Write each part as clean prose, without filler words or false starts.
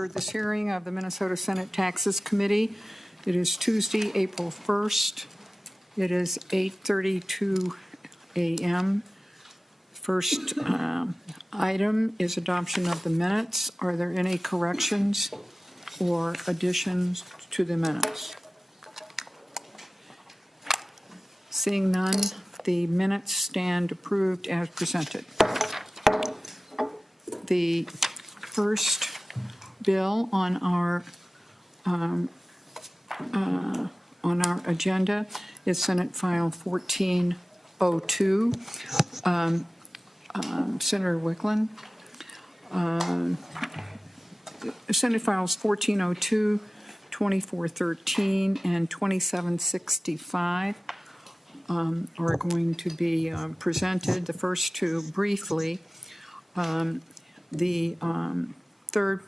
order this hearing of the Minnesota Senate Taxes Committee. It is Tuesday, April 1st. It is 8:32 a.m. First item is adoption of the minutes. Are there any corrections or additions to the minutes? Seeing none, the minutes stand approved as presented. The first bill on our agenda is Senate File 1402. Senator Wiklund. Senate Files 1402, 2413, and 2765 are going to be presented. The first two briefly. The third,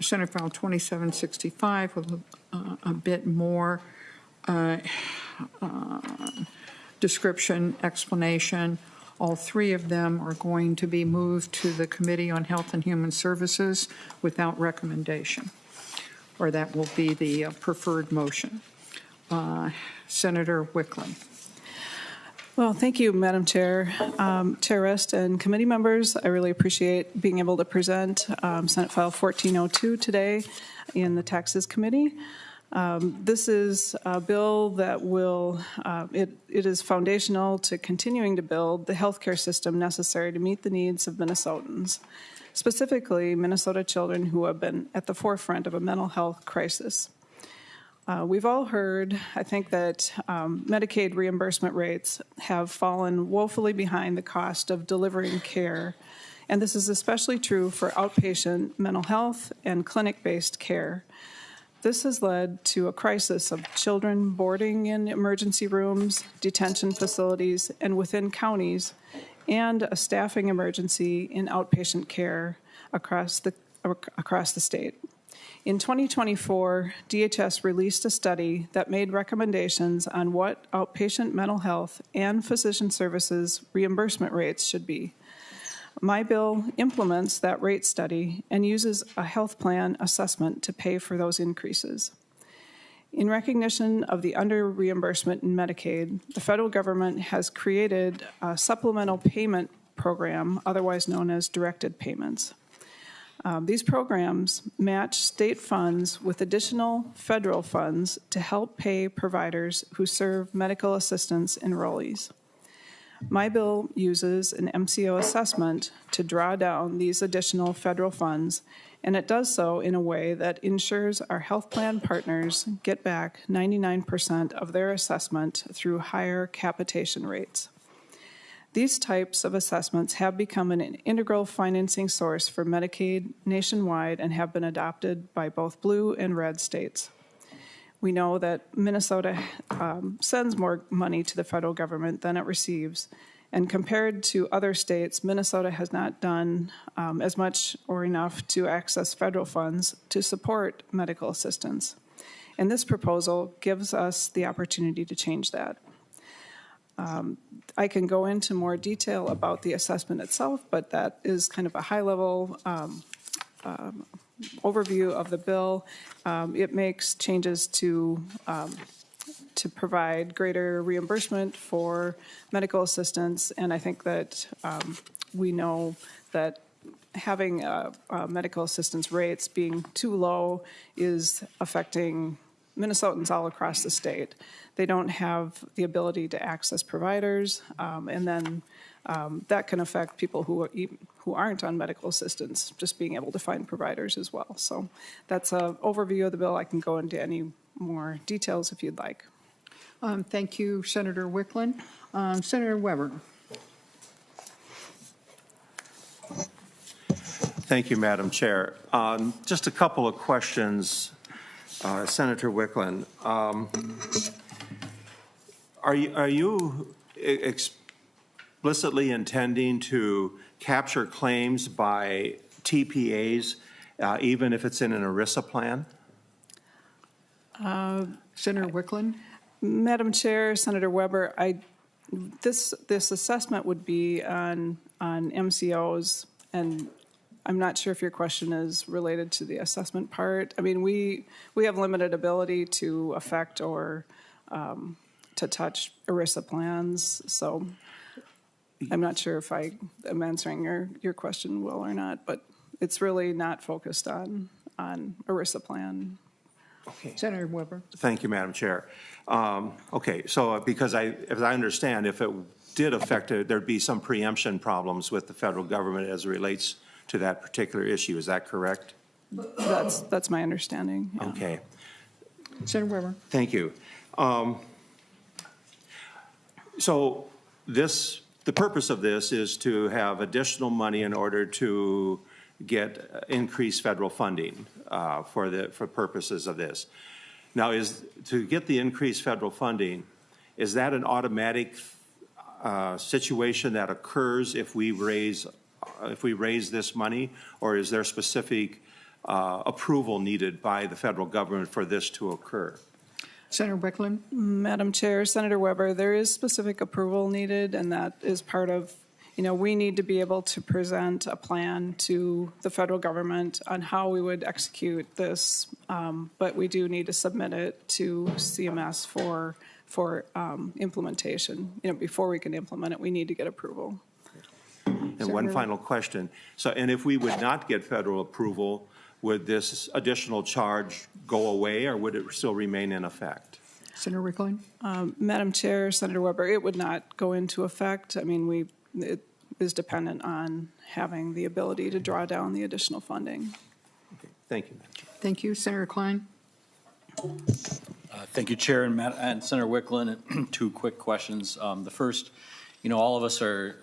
Senate File 2765, with a bit more description, explanation. All three of them are going to be moved to the Committee on Health and Human Services without recommendation, or that will be the preferred motion. Senator Wiklund. Well, thank you, Madam Chair, Chair Rest, and committee members. I really appreciate being able to present Senate File 1402 today in the Taxes Committee. This is a bill that will, it is foundational to continuing to build the healthcare system necessary to meet the needs of Minnesotans, specifically Minnesota children who have been at the forefront of a mental health crisis. We've all heard, I think, that Medicaid reimbursement rates have fallen woefully behind the cost of delivering care, and this is especially true for outpatient mental health and clinic-based care. This has led to a crisis of children boarding in emergency rooms, detention facilities, and within counties, and a staffing emergency in outpatient care across the state. In 2024, DHS released a study that made recommendations on what outpatient mental health and physician services reimbursement rates should be. My bill implements that rate study and uses a health plan assessment to pay for those increases. In recognition of the under-reimbursement in Medicaid, the federal government has created a supplemental payment program, otherwise known as directed payments. These programs match state funds with additional federal funds to help pay providers who serve medical assistance enrollees. My bill uses an MCO assessment to draw down these additional federal funds, and it does so in a way that ensures our health plan partners get back 99% of their assessment through higher capitation rates. These types of assessments have become an integral financing source for Medicaid nationwide and have been adopted by both blue and red states. We know that Minnesota sends more money to the federal government than it receives, and compared to other states, Minnesota has not done as much or enough to access federal funds to support medical assistance. And this proposal gives us the opportunity to change that. I can go into more detail about the assessment itself, but that is kind of a high-level overview of the bill. It makes changes to provide greater reimbursement for medical assistance, and I think that we know that having medical assistance rates being too low is affecting Minnesotans all across the state. They don't have the ability to access providers, and then that can affect people who aren't on medical assistance, just being able to find providers as well. So that's an overview of the bill. I can go into any more details if you'd like. Thank you, Senator Wiklund. Senator Weber. Thank you, Madam Chair. Just a couple of questions, Senator Wiklund. Are you explicitly intending to capture claims by TPAs, even if it's in an ERISA plan? Senator Wiklund? Madam Chair, Senator Weber, this assessment would be on MCOs, and I'm not sure if your question is related to the assessment part. I mean, we have limited ability to affect or to touch ERISA plans, so I'm not sure if I am answering your question well or not, but it's really not focused on ERISA plan. Okay. Senator Weber. Thank you, Madam Chair. Okay, so because as I understand, if it did affect it, there'd be some preemption problems with the federal government as it relates to that particular issue. Is that correct? That's my understanding. Yeah. Okay. Senator Weber. Thank you. So the purpose of this is to have additional money in order to get increased federal funding for purposes of this. Now, to get the increased federal funding, is that an automatic situation that occurs if we raise this money, or is there specific approval needed by the federal government for this to occur? Senator Wiklund. Madam Chair, Senator Weber, there is specific approval needed, and that is part of, we need to be able to present a plan to the federal government on how we would execute this, but we do need to submit it to CMS for implementation. Before we can implement it, we need to get approval. And one final question. So, and if we would not get federal approval, would this additional charge go away, or would it still remain in effect? Senator Wiklund. Madam Chair, Senator Weber, it would not go into effect. I mean, it is dependent on having the ability to draw down the additional funding. Okay. Thank you. Thank you. Senator Klein. Thank you, Chair and Senator Wiklund. Two quick questions. The first, all of us are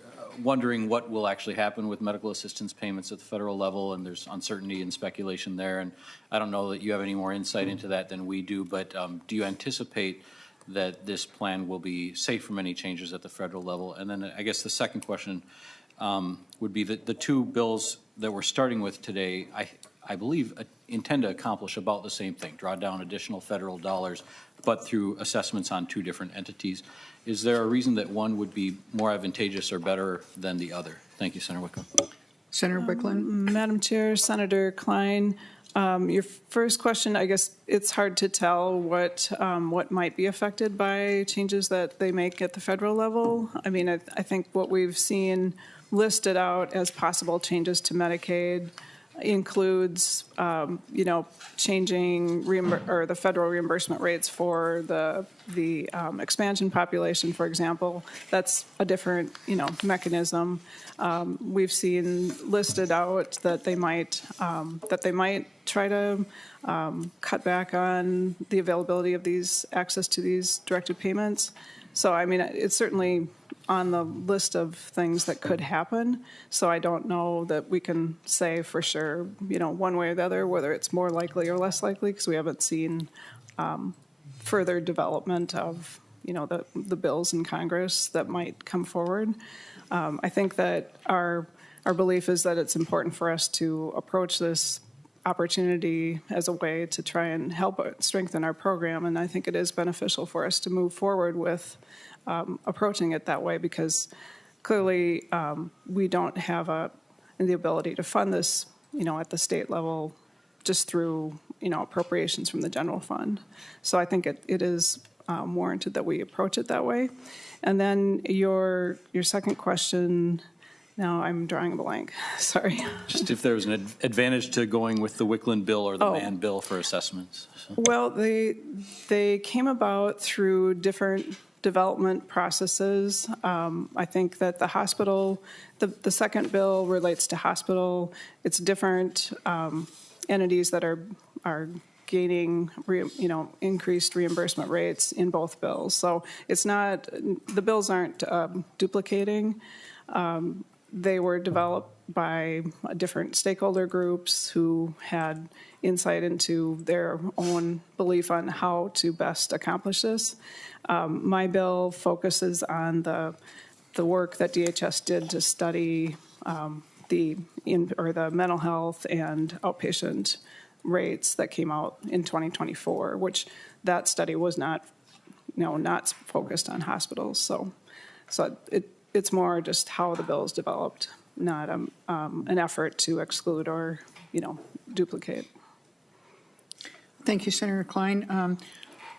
wondering what will actually happen with medical assistance payments at the federal level, and there's uncertainty and speculation there. And I don't know that you have any more insight into that than we do, but do you anticipate that this plan will be safe from any changes at the federal level? And then I guess the second question would be that the two bills that we're starting with today, I believe, intend to accomplish about the same thing, draw down additional federal dollars, but through assessments on two different entities. Is there a reason that one would be more advantageous or better than the other? Thank you, Senator Wiklund. Senator Wiklund. Madam Chair, Senator Klein, your first question, I guess it's hard to tell what might be affected by changes that they make at the federal level. I mean, I think what we've seen listed out as possible changes to Medicaid includes, changing the federal reimbursement rates for the expansion population, for example. That's a different, mechanism. We've seen listed out that they might try to cut back on the availability of access to these directed payments. So, I mean, it's certainly on the list of things that could happen. So I don't know that we can say for sure, one way or the other, whether it's more likely or less likely, because we haven't seen further development of, the bills in Congress that might come forward. I think that our belief is that it's important for us to approach this opportunity as a way to try and help strengthen our program, and I think it is beneficial for us to move forward with approaching it that way, because clearly we don't have the ability to fund this, at the state level just through, appropriations from the general fund. So I think it is warranted that we approach it that way. And then your second question, now I'm drawing a blank, sorry. Just if there was an advantage to going with the Wiklund bill or the Mann bill for assessments. So. Well, they came about through different development processes. I think that the hospital, the second bill relates to hospital. It's different entities that are gaining, increased reimbursement rates in both bills. So it's not, the bills aren't duplicating. They were developed by different stakeholder groups who had insight into their own belief on how to best accomplish this. My bill focuses on the work that DHS did to study the mental health and outpatient rates that came out in 2024, which that study was not focused on hospitals. So it's more just how the bill is developed an effort to exclude or, duplicate. Thank you, Senator Klein.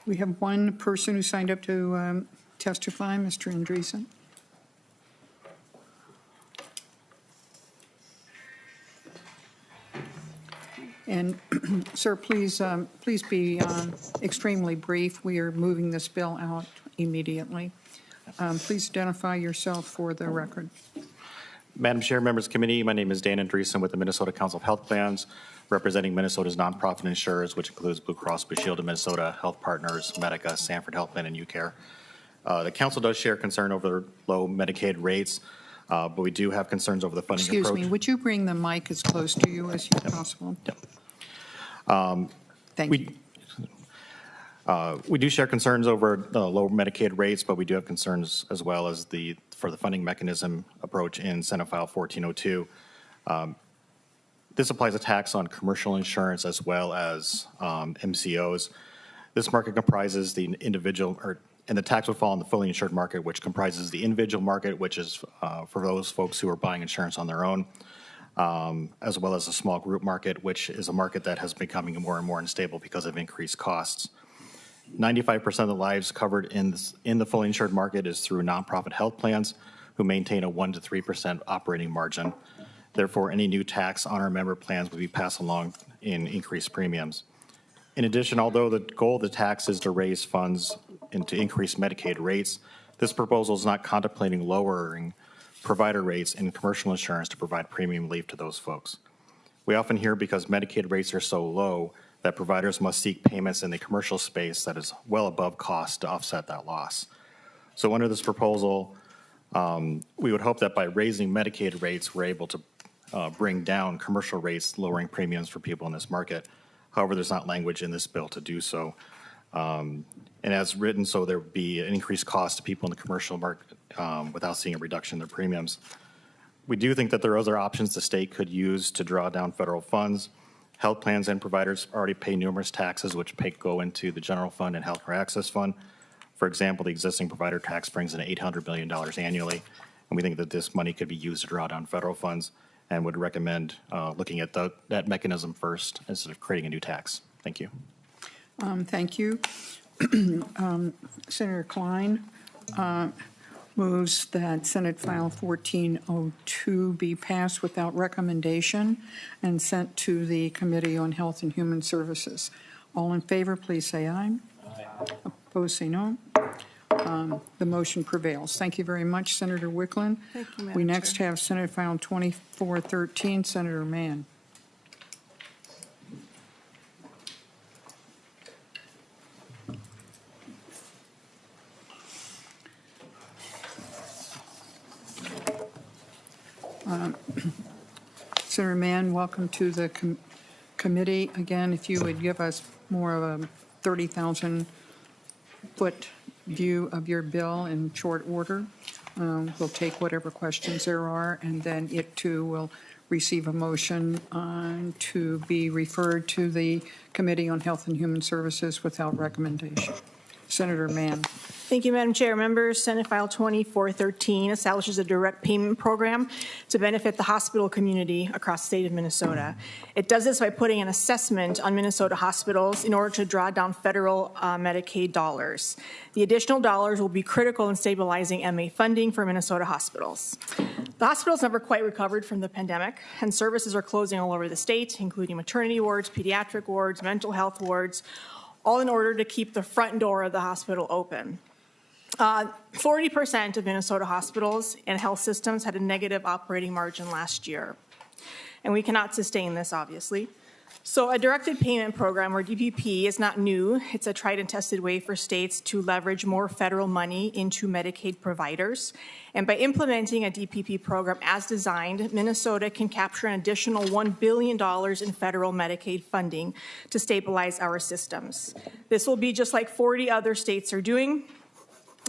We have one person who signed up to testify, Mr. Andreessen. And, sir, please be extremely brief. We are moving this bill out immediately. Please identify yourself for the record. Madam Chair, members of the committee, my name is Dan Andreessen with the Minnesota Council of Health Plans, representing Minnesota's nonprofit insurers, which includes Blue Cross Blue Shield of Minnesota, Health Partners, Medica, Sanford Health Plan, and UCare. The council does share concern over low Medicaid rates, but we do have concerns over the funding approach. Excuse me, would you bring the mic as close to you as possible? Yep. Thank you. We do share concerns over the low Medicaid rates, but we do have concerns as well as for the funding mechanism approach in Senate File 1402. This applies a tax on commercial insurance as well as MCOs. This market comprises the individual, and the tax would fall on the fully insured market, which comprises the individual market, which is for those folks who are buying insurance on their own, as well as a small group market, which is a market that has becoming more and more unstable because of increased costs. 95% of the lives covered in the fully insured market is through nonprofit health plans who maintain a 1 to 3% operating margin. Therefore, any new tax on our member plans would be passed along in increased premiums. In addition, although the goal of the tax is to raise funds and to increase Medicaid rates, this proposal is not contemplating lowering provider rates in commercial insurance to provide premium relief to those folks. We often hear because Medicaid rates are so low that providers must seek payments in the commercial space that is well above cost to offset that loss. So under this proposal, we would hope that by raising Medicaid rates, we're able to bring down commercial rates, lowering premiums for people in this market. However, there's not language in this bill to do so. And as written, so there would be an increased cost to people in the commercial market without seeing a reduction in their premiums. We do think that there are other options the state could use to draw down federal funds. Health plans and providers already pay numerous taxes which go into the general fund and healthcare access fund. For example, the existing provider tax brings in $800 million annually, and we think that this money could be used to draw down federal funds and would recommend looking at that mechanism first instead of creating a new tax. Thank you. Thank you. Senator Klein moves that Senate File 1402 be passed without recommendation and sent to the Committee on Health and Human Services. All in favor, please say aye. Aye. Opposed, say no. The motion prevails. Thank you very much, Senator Wiklund. Thank you, Madam We next Chair. have Senate File 2413, Senator Mann. Senator Mann, welcome to the committee. Again, if you would give us more of a 30,000-foot view of your bill in short order. We'll take whatever questions there are, and then it too will receive a motion to be referred to the Committee on Health and Human Services without recommendation. Senator Mann. Thank you, Madam Chair. Members, Senate File 2413 establishes a direct payment program to benefit the hospital community across the state of Minnesota. It does this by putting an assessment on Minnesota hospitals in order to draw down federal Medicaid dollars. The additional dollars will be critical in stabilizing MA funding for Minnesota hospitals. The hospitals never quite recovered from the pandemic, and services are closing all over the state, including maternity wards, pediatric wards, mental health wards, all in order to keep the front door of the hospital open. 40% of Minnesota hospitals and health systems had a negative operating margin last year. And we cannot sustain this, obviously. So a directed payment program, or DPP, is not new. It's a tried and tested way for states to leverage more federal money into Medicaid providers. And by implementing a DPP program as designed, Minnesota can capture an additional $1 billion in federal Medicaid funding to stabilize our systems. This will be just like 40 other states are doing.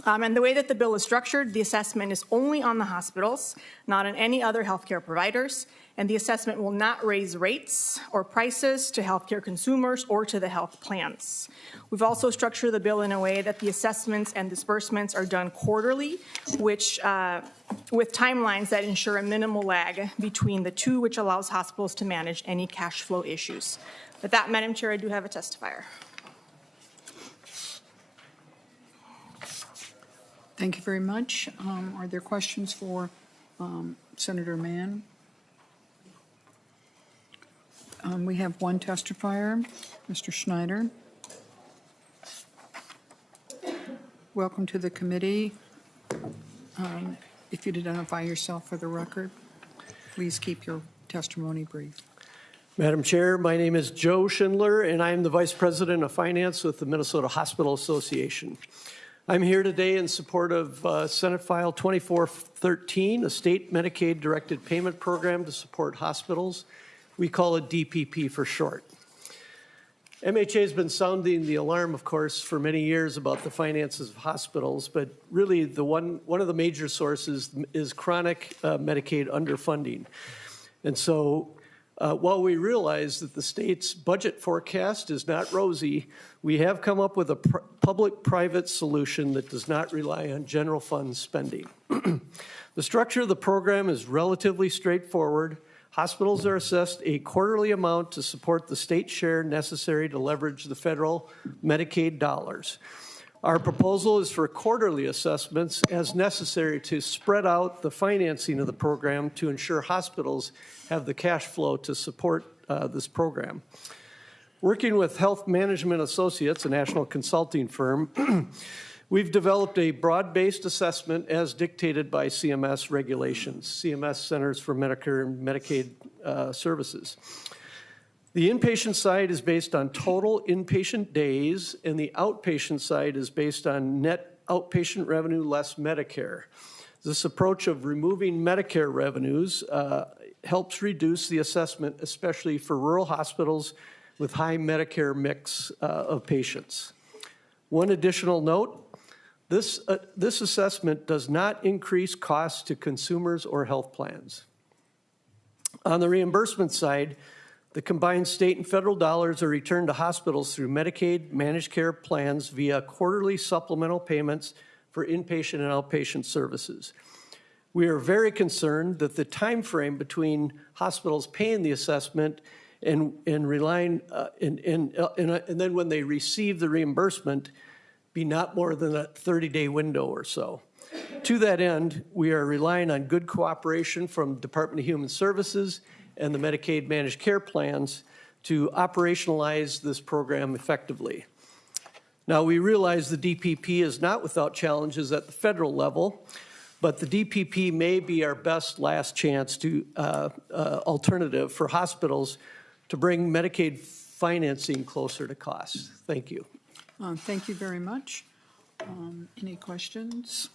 And the way that the bill is structured, the assessment is only on the hospitals, not on any other healthcare providers, and the assessment will not raise rates or prices to healthcare consumers or to the health plans. We've also structured the bill in a way that the assessments and disbursements are done quarterly, which with timelines that ensure a minimal lag between the two, which allows hospitals to manage any cash flow issues. With that, Madam Chair, I do have a testifier. Thank you very much. Are there questions for Senator Mann? We have one testifier, Mr. Schneider. Welcome to the committee. If you'd identify yourself for the record, please keep your testimony brief. Madam Chair, my name is Joe Schindler, and I am the Vice President of Finance with the Minnesota Hospital Association. I'm here today in support of Senate File 2413, a state Medicaid-directed payment program to support hospitals. We call it DPP for short. MHA has been sounding the alarm, of course, for many years about the finances of hospitals, but really one of the major sources is chronic Medicaid underfunding. And so while we realize that the state's budget forecast is not rosy, we have come up with a public-private solution that does not rely on general fund spending. The structure of the program is relatively straightforward. Hospitals are assessed a quarterly amount to support the state share necessary to leverage the federal Medicaid dollars. Our proposal is for quarterly assessments as necessary to spread out the financing of the program to ensure hospitals have the cash flow to support this program. Working with Health Management Associates, a national consulting firm, we've developed a broad-based assessment as dictated by CMS regulations, CMS Centers for Medicare and Medicaid Services. The inpatient side is based on total inpatient days, and the outpatient side is based on net outpatient revenue less Medicare. This approach of removing Medicare revenues helps reduce the assessment, especially for rural hospitals with high Medicare mix of patients. One additional note, this assessment does not increase costs to consumers or health plans. On the reimbursement side, the combined state and federal dollars are returned to hospitals through Medicaid managed care plans via quarterly supplemental payments for inpatient and outpatient services. We are very concerned that the time frame between hospitals paying the assessment and relying and then when they receive the reimbursement be not more than a 30-day window or so. To that end, we are relying on good cooperation from Department of Human Services and the Medicaid managed care plans to operationalize this program effectively. Now, we realize the DPP is not without challenges at the federal level, but the DPP may be our best last chance to alternative for hospitals to bring Medicaid financing closer to costs. Thank you. Thank you very much. Any questions?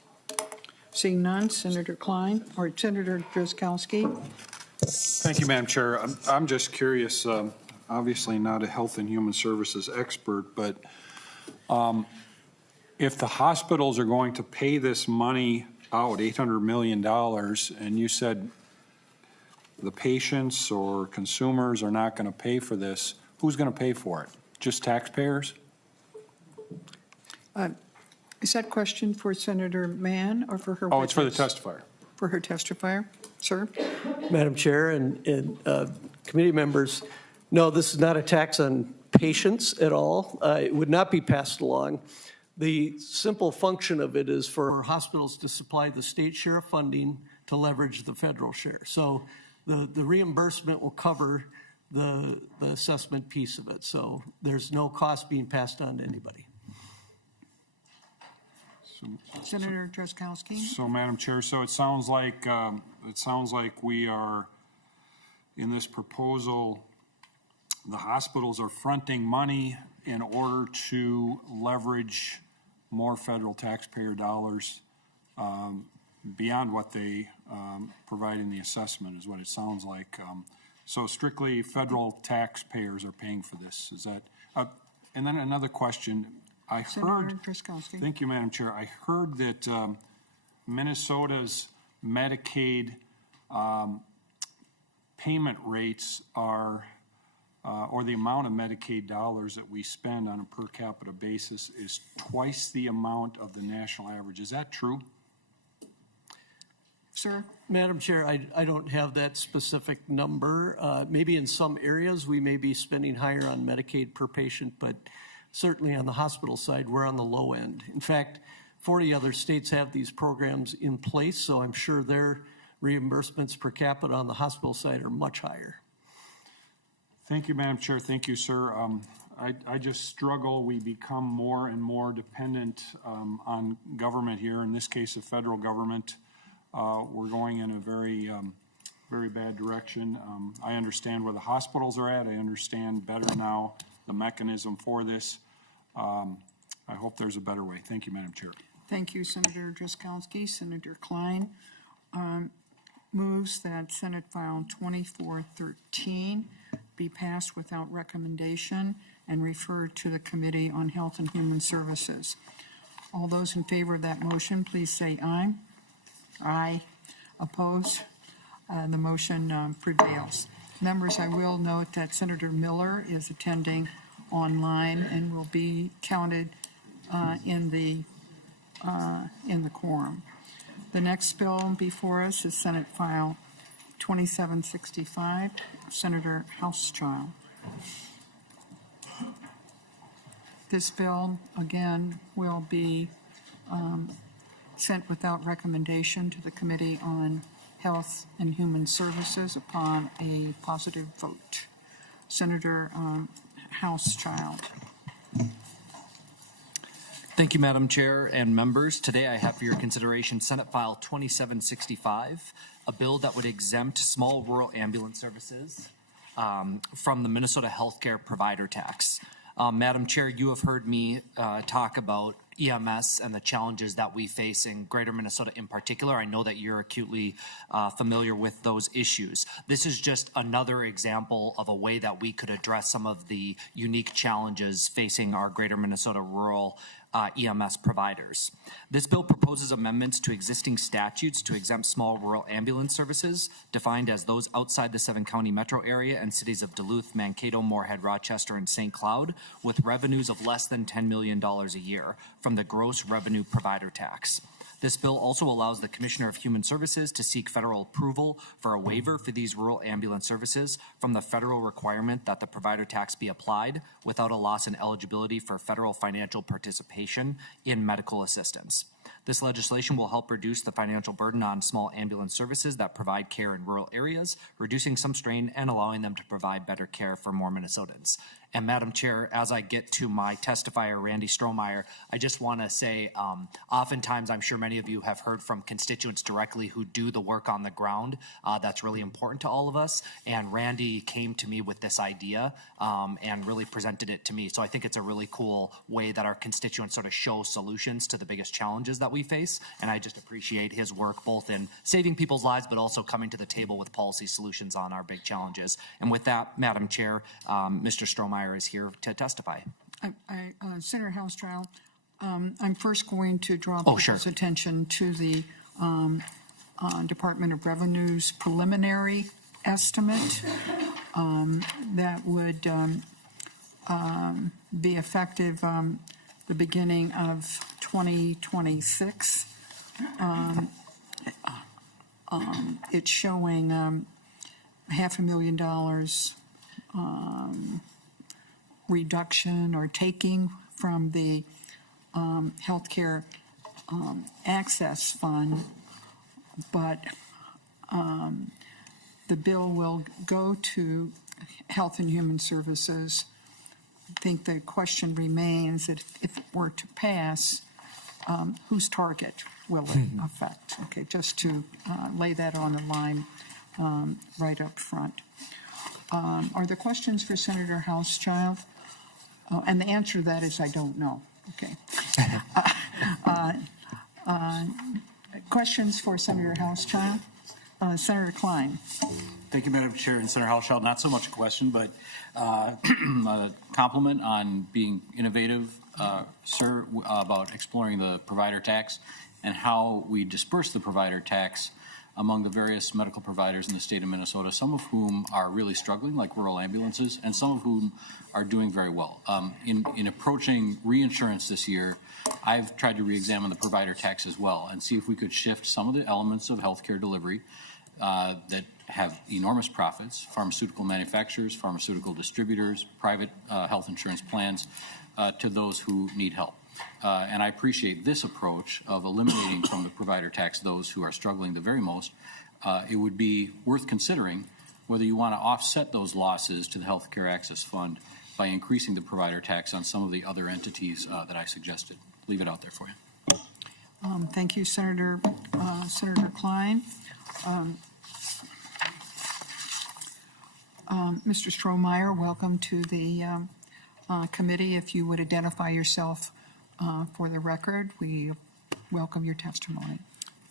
Seeing none, Senator Klein, or Senator Drazkowski. Thank you, Madam Chair. I'm just curious, obviously not a health and human services expert, but if the hospitals are going to pay this money out, $800 million, and you said the patients or consumers are not going to pay for this, who's going to pay for it? Just taxpayers? Is that question for Senator Mann or for her? Oh, it's for the witness? testifier. For her testifier, sir? Madam Chair and committee members, no, this is not a tax on patients at all. It would not be passed along. The simple function of it is for hospitals to supply the state share of funding to leverage the federal share. So the reimbursement will cover the assessment piece of it. So there's no cost being passed on to anybody. Senator Drazkowski? So, Madam Chair, so it sounds like we are, in this proposal, the hospitals are fronting money in order to leverage more federal taxpayer dollars beyond what they provide in the assessment is what it sounds like. So strictly federal taxpayers are paying for this. Is that? And then another question. I Senator heard, Driscollowski. thank you, Madam Chair. I heard that Minnesota's Medicaid payment rates are, or the amount of Medicaid dollars that we spend on a per capita basis is twice the amount of the national average. Is that true? Sir? Madam Chair, I don't have that specific number. Maybe in some areas, we may be spending higher on Medicaid per patient, but certainly on the hospital side, we're on the low end. In fact, 40 other states have these programs in place, so I'm sure their reimbursements per capita on the hospital side are much higher. Thank you, Madam Chair. Thank you, sir. I just struggle. We become more and more dependent on government here, in this case, the federal government. We're going in a very, very bad direction. I understand where the hospitals are at. I understand better now the mechanism for this. I hope there's a better way. Thank you, Madam Chair. Thank you, Senator Driscollowski. Senator Klein moves that Senate File 2413 be passed without recommendation and referred to the Committee on Health and Human Services. All those in favor of that motion, please say aye. Aye. Opposed? The motion prevails. Members, I will note that Senator Miller is attending online and will be counted in the quorum. The next bill before us is Senate File 2765, Senator Hauschild. This bill, again, will be sent without recommendation to the Committee on Health and Human Services upon a positive vote. Senator Hauschild. Thank you, Madam Chair and members. Today I have for your consideration Senate File 2765, a bill that would exempt small rural ambulance services from the Minnesota healthcare provider tax. Madam Chair, you have heard me talk about EMS and the challenges that we face in Greater Minnesota in particular. I know that you're acutely familiar with those issues. This is just another example of a way that we could address some of the unique challenges facing our Greater Minnesota rural EMS providers. This bill proposes amendments to existing statutes to exempt small rural ambulance services, defined as those outside the 7-county metro area and cities of Duluth, Mankato, Moorhead, Rochester, and St. Cloud, with revenues of less than $10 million a year from the gross revenue provider tax. This bill also allows the Commissioner of Human Services to seek federal approval for a waiver for these rural ambulance services from the federal requirement that the provider tax be applied without a loss in eligibility for federal financial participation in medical assistance. This legislation will help reduce the financial burden on small ambulance services that provide care in rural areas, reducing some strain and allowing them to provide better care for more Minnesotans. And Madam Chair, as I get to my testifier, Randy Strohmeyer, I just want to say, oftentimes I'm sure many of you have heard from constituents directly who do the work on the ground. That's really important to all of us. And Randy came to me with this idea and really presented it to me. So I think it's a really cool way that our constituents sort of show solutions to the biggest challenges that we face. And I just appreciate his work both in saving people's lives, but also coming to the table with policy solutions on our big challenges. And with that, Madam Chair, Mr. Strohmeyer is here to testify. Senator Hauschild, I'm first going to draw people's attention to the Department of Revenue's preliminary estimate that would be effective the beginning of 2026. It's showing $500,000 reduction or taking from the healthcare access fund, but the bill will go to Health and Human Services. I think the question remains that if it were to pass, whose target will it affect? Okay, just to lay that on the line right up front. Are there questions for Senator Hauschild? Oh, and the answer to that is I don't know. Okay. Questions for Senator Hauschild? Senator Klein. Thank you, Madam Chair. And Senator Hauschild, not so much a question, but a compliment on being innovative sir, about exploring the provider tax and how we disperse the provider tax among the various medical providers in the state of Minnesota, some of whom are really struggling, like rural ambulances, and some of whom are doing very well. In approaching reinsurance this year, I've tried to re-examine the provider tax as well and see if we could shift some of the elements of healthcare delivery that have enormous profits, pharmaceutical manufacturers, pharmaceutical distributors, private health insurance plans, to those who need help. And I appreciate this approach of eliminating from the provider tax those who are struggling the very most. It would be worth considering whether you want to offset those losses to the Healthcare Access Fund by increasing the provider tax on some of the other entities that I suggested. Leave it out there for you. Thank you, Senator Klein. Mr. Strohmeyer, welcome to the committee. If you would identify yourself for the record, we welcome your testimony.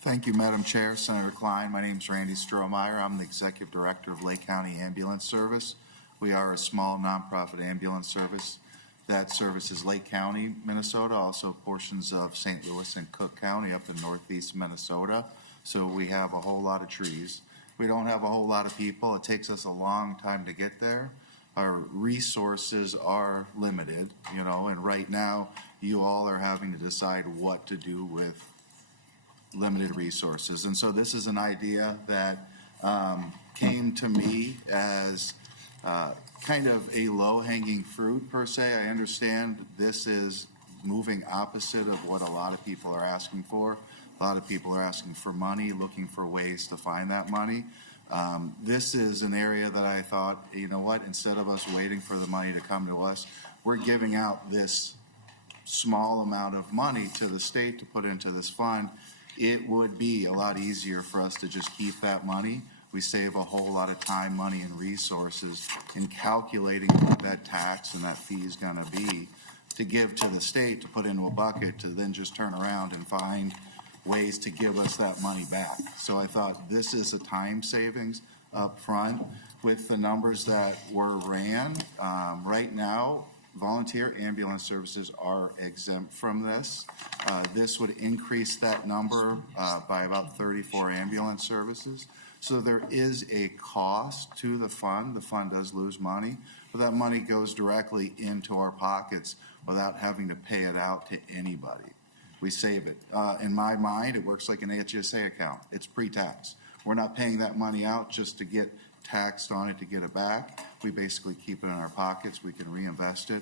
Thank you, Madam Chair. Senator Klein, my name is Randy Strohmeyer. I'm the Executive Director of Lake County Ambulance Service. We are a small nonprofit ambulance service that services Lake County, Minnesota, also portions of St. Louis and Cook County up in northeast Minnesota. So we have a whole lot of trees. We don't have a whole lot of people. It takes us a long time to get there. Our resources are limited, you know, and right now you all are having to decide what to do with limited resources. And so this is an idea that came to me as kind of a low-hanging fruit per se. I understand this is moving opposite of what a lot of people are asking for. A lot of people are asking for money, looking for ways to find that money. This is an area that I thought, you know what, instead of us waiting for the money to come to us, we're giving out this small amount of money to the state to put into this fund. It would be a lot easier for us to just keep that money. We save a whole lot of time, money, and resources in calculating what that tax and that fee is going to be to give to the state to put into a bucket to then just turn around and find ways to give us that money back. So I thought this is a time savings up front with the numbers that were ran. Right now, volunteer ambulance services are exempt from this. This would increase that number by about 34 ambulance services. So there is a cost to the fund. The fund does lose money, but that money goes directly into our pockets without having to pay it out to anybody. We save it. In my mind, it works like an HSA account. It's pre-tax. We're not paying that money out just to get taxed on it to get it back. We basically keep it in our pockets. We can reinvest it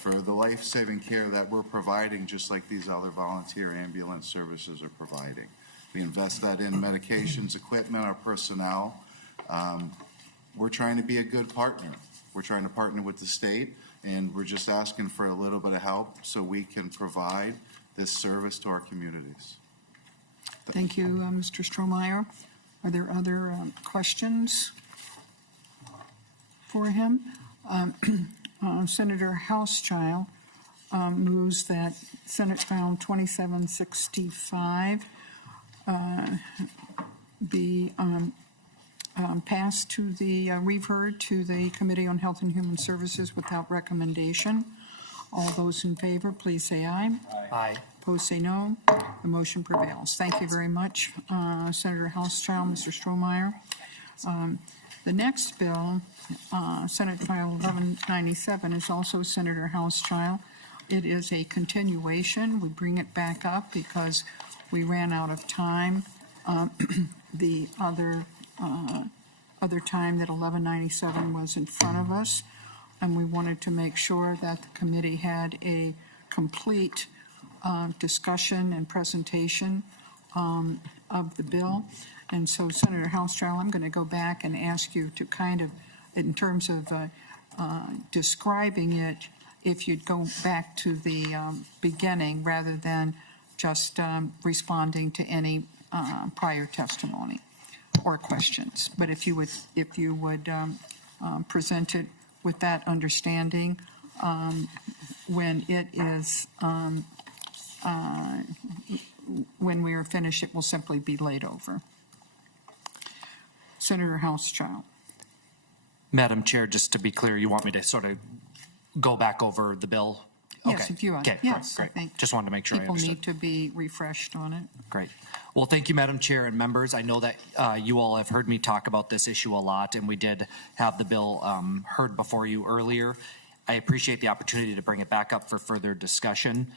for the life-saving care that we're providing, just like these other volunteer ambulance services are providing. We invest that in medications, equipment, our personnel. We're trying to be a good partner. We're trying to partner with the state, and we're just asking for a little bit of help so we can provide this service to our communities. Thank you, Mr. Strohmeyer. Are there other questions for him? Senator Hauschild moves that Senate File 2765 be passed to the, referred to the Committee on Health and Human Services without recommendation. All those in favor, please say aye. Aye. Opposed, say no. The motion prevails. Thank you very much, Senator Hauschild, Mr. Strohmeyer. The next bill, Senate File 1197, is also Senator Hauschild. It is a continuation. We bring it back up because we ran out of time. The other time that 1197 was in front of us, and we wanted to make sure that the committee had a complete discussion and presentation of the bill. And so, Senator Hauschild, I'm going to go back and ask you to kind of, in terms of describing it, if you'd go back to the beginning rather than just responding to any prior testimony or questions. But if you would present it with that understanding, when it is when we are finished, it will simply be laid over. Senator Hauschild. Madam Chair, just to be clear, you want me to sort of go back over the bill Yes, Okay. if you, Okay, yes, I great. think. Just wanted to make sure I People understood. need to be refreshed on it. Great. Well, thank you, Madam Chair and members. I know that you all have heard me talk about this issue a lot, and we did have the bill heard before you earlier. I appreciate the opportunity to bring it back up for further discussion.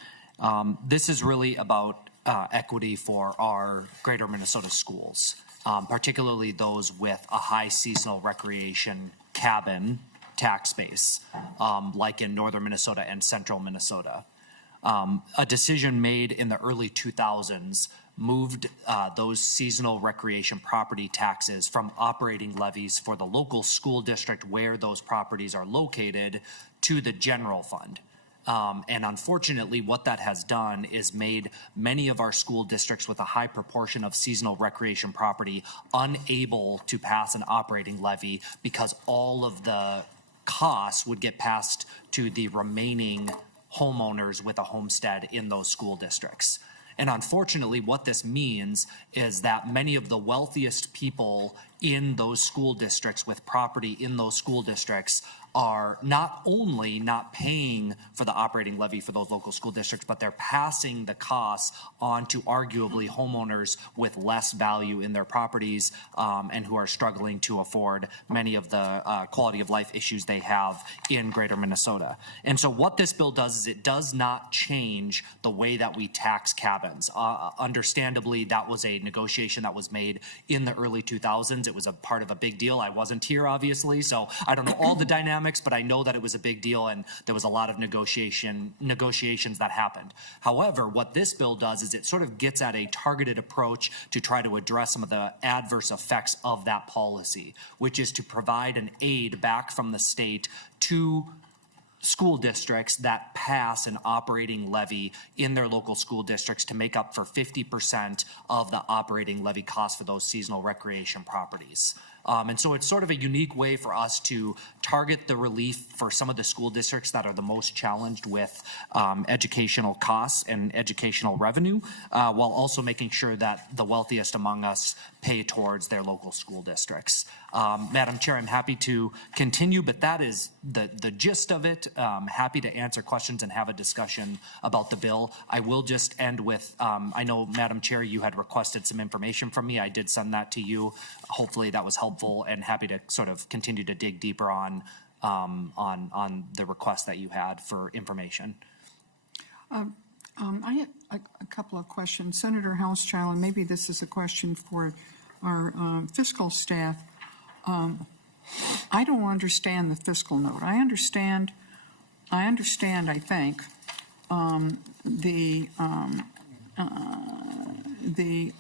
This is really about equity for our greater Minnesota schools, particularly those with a high seasonal recreation cabin tax base, like in northern Minnesota and central Minnesota. A decision made in the early 2000s moved those seasonal recreation property taxes from operating levies for the local school district where those properties are located to the general fund. And unfortunately, what that has done is made many of our school districts with a high proportion of seasonal recreation property unable to pass an operating levy because all of the costs would get passed to the remaining homeowners with a homestead in those school districts. And unfortunately, what this means is that many of the wealthiest people in those school districts with property in those school districts are not only not paying for the operating levy for those local school districts, but they're passing the costs on to arguably homeowners with less value in their properties and who are struggling to afford many of the quality of life issues they have in greater Minnesota. And so what this bill does is it does not change the way that we tax cabins. Understandably, that was a negotiation that was made in the early 2000s. It was a part of a big deal. I wasn't here, obviously, so I don't know all the dynamics, but I know that it was a big deal and there was a lot of negotiations that happened. However, what this bill does is it sort of gets at a targeted approach to try to address some of the adverse effects of that policy, which is to provide an aid back from the state to school districts that pass an operating levy in their local school districts to make up for 50% of the operating levy cost for those seasonal recreation properties. And so it's sort of a unique way for us to target the relief for some of the school districts that are the most challenged with educational costs and educational revenue, while also making sure that the wealthiest among us pay towards their local school districts. Madam Chair, I'm happy to continue, but that is the gist of it. Happy to answer questions and have a discussion about the bill. I will just end with, I know, Madam Chair, you had requested some information from me. I did send that to you. Hopefully that was helpful, and happy to sort of continue to dig deeper on the request that you had for information. I have a couple of questions. Senator Hauschild, and maybe this is a question for our fiscal staff. I don't understand the fiscal note. I understand, I think, the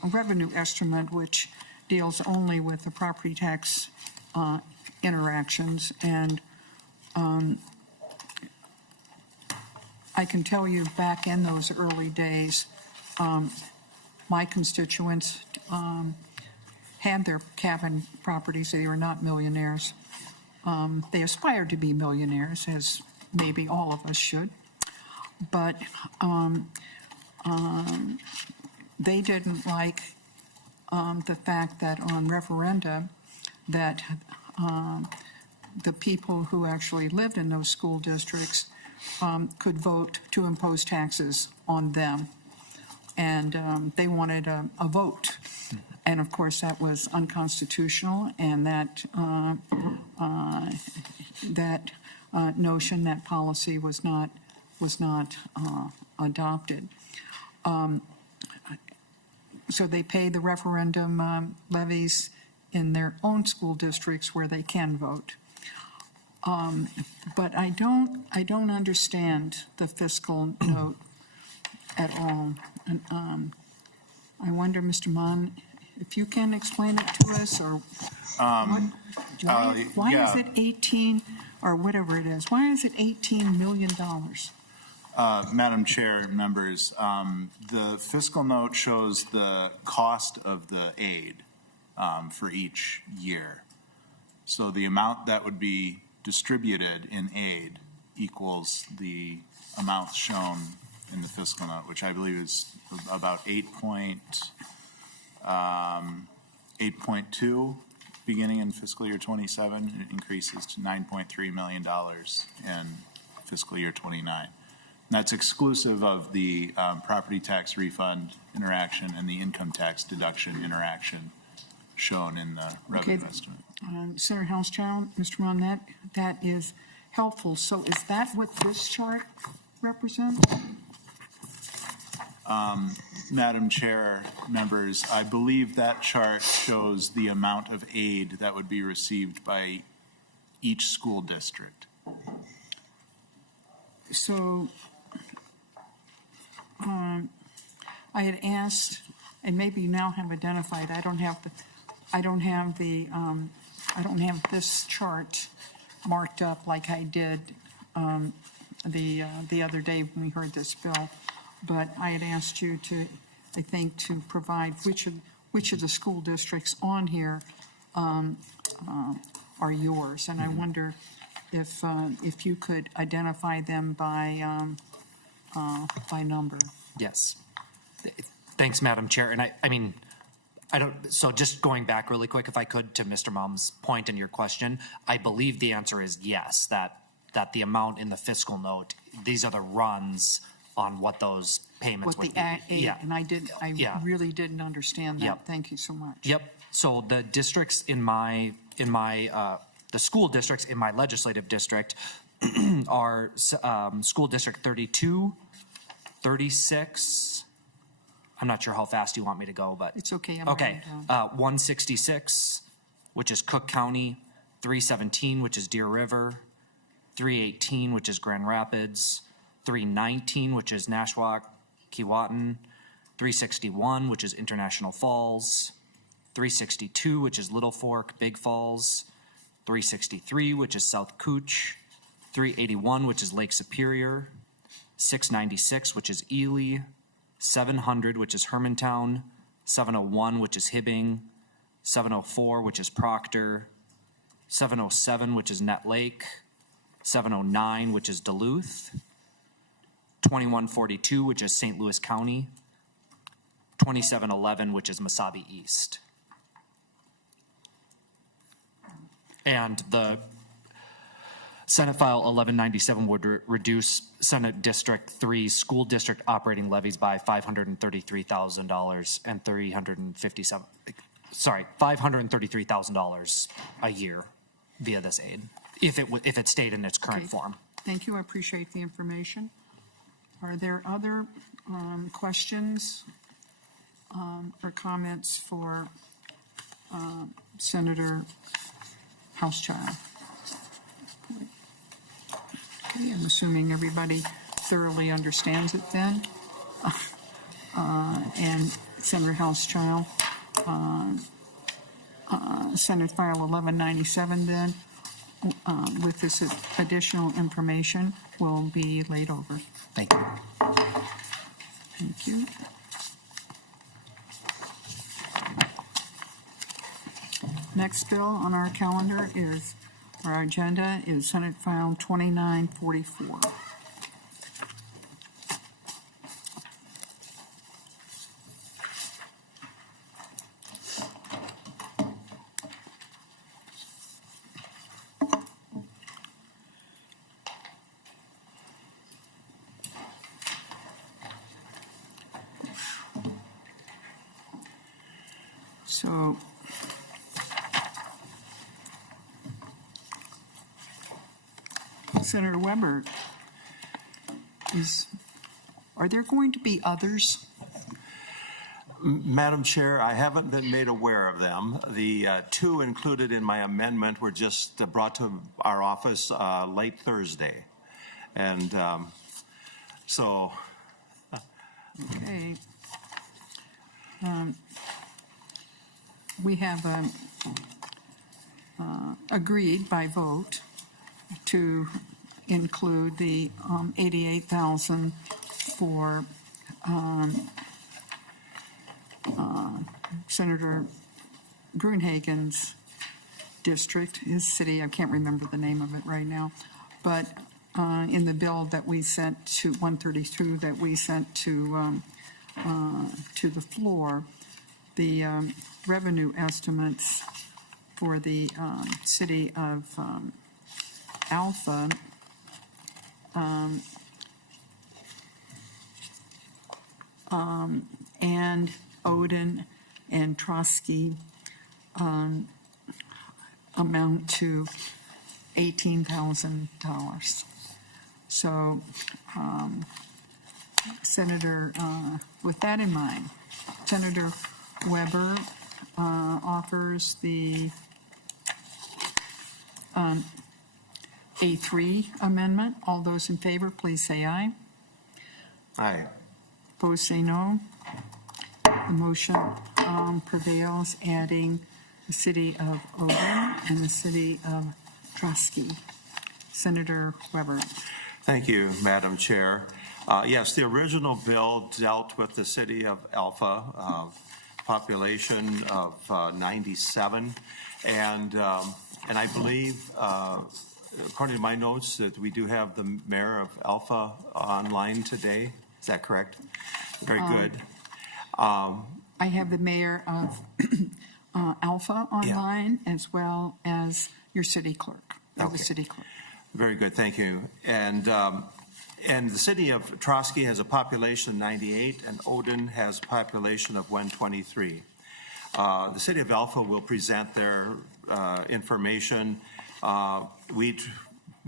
revenue estimate, which deals only with the property tax interactions, and I can tell you back in those early days, my constituents had their cabin properties. They were not millionaires. They aspired to be millionaires, as maybe all of us should, but they didn't like the fact that on referenda that the people who actually lived in those school districts could vote to impose taxes on them. And they wanted a vote. And of course, that was unconstitutional, and that notion, that policy was not adopted. So they pay the referendum levies in their own school districts where they can vote. But I don't understand the fiscal note at all. And I wonder, Mr. Mann, if you can explain it to us, or why is it 18 or whatever it is? Why is it $18 million? Madam Chair, members, the fiscal note shows the cost of the aid for each year. So the amount that would be distributed in aid equals the amount shown in the fiscal note, which I believe is about 8.2 beginning in fiscal year 27. It increases to $9.3 million in fiscal year 29. That's exclusive of the property tax refund interaction and the income tax deduction interaction shown in the revenue Okay. estimate. Senator Hauschild, Mr. Mann, that is helpful. So is that what this chart represents? Madam Chair, members, I believe that chart shows the amount of aid that would be received by each school district. So I had asked, and maybe you now have identified, I don't have this chart marked up like I did the other day when we heard this bill. But I had asked you to, I think, to provide which of the school districts on here are yours. And I wonder if you could identify them by number. Yes. Thanks, Madam Chair. And I mean, so just going back really quick, if I could, to Mr. Mum's point in your question, I believe the answer is yes, that the amount in the fiscal note, these are the runs on what those payments What would the be. aid, Yeah. and I really didn't understand that. Yep. Thank you so much. Yep. So the districts the school districts in my legislative district are school district 32, 36. I'm not sure how fast you want me to go, but It's okay. I'm okay. writing down. 166, which is Cook County, 317, which is Deer River, 318, which is Grand Rapids, 319, which is Nashwauk, Keewatin, 361, which is International Falls, 362, which is Little Fork, Big Falls, 363, which is South Cooch, 381, which is Lake Superior, 696, which is Ely, 700, which is Hermantown, 701, which is Hibbing, 704, which is Proctor, 707, which is Nett Lake, 709, which is Duluth, 2142, which is St. Louis County, 2711, which is Mesabi East. And the Senate File 1197 would reduce Senate District 3 school district operating levies by $533,000 and $533,000 a year via this aid, if it stayed in its current Okay. form. Thank you. I appreciate the information. Are there other questions or comments for Senator Hauschild? Okay, I'm assuming everybody thoroughly understands it then. And Senator Hauschild, Senate File 1197 then, with this additional information, will be laid over. Thank you. Thank you. Next bill on our calendar is, our agenda is Senate File 2944. So Senator Weber, are there going to be others? Madam Chair, I haven't been made aware of them. The two included in my amendment were just brought to our office late Thursday. And so. Okay. We have agreed by vote to include the $88,000 for Senator Gruenhagen's district, his city. I can't remember the name of it right now, but in the bill that we sent to 132 that we sent to the floor, the revenue estimates for the city of Alpha and Odin and Trotsky amount to $18,000. So, Senator, with that in mind, Senator Weber offers the A3 amendment. All those in favor, please say aye. Aye. Opposed, say no. The motion prevails, adding the city of Odin and the city of Trotsky. Senator Weber. Thank you, Madam Chair. Yes, the original bill dealt with the city of Alpha, population of 97, and I believe, according to my notes, that we do have the mayor of Alpha online today. Is that correct? Very good. I have the mayor of Alpha online, as well as your city clerk, the city clerk. Very good, thank you. And the city of Trotsky has a population of 98, and Odin has a population of 123. The city of Alpha will present their information. We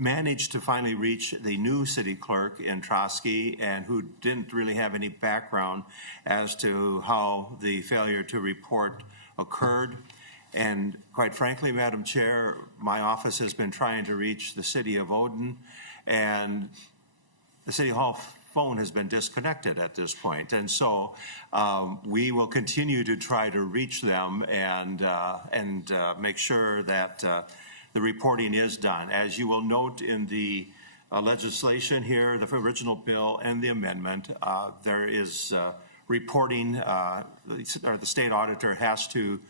managed to finally reach the new city clerk in Trotsky, and who didn't really have any background as to how the failure to report occurred. And quite frankly, Madam Chair, my office has been trying to reach the city of Odin, and the City Hall phone has been disconnected at this point. And so we will continue to try to reach them and make sure that the reporting is done. As you will note in the legislation here, the original bill and the amendment, there is reporting, or the state auditor has to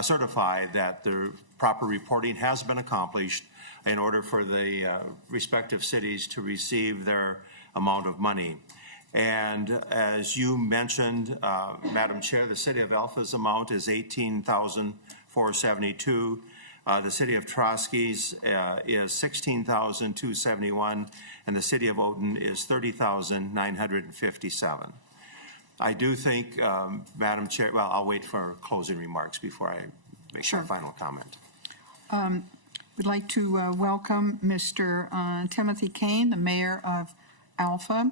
certify that the proper reporting has been accomplished in order for the respective cities to receive their amount of money. And as you mentioned, Madam Chair, the city of Alpha's amount is $18,472. The city of Trotsky's is $16,271, and the city of Odin is $30,957. I do think, Madam Chair, well, I'll wait for closing remarks before I make my final comment. We'd like to welcome Mr. Timothy Kane, the mayor of Alpha.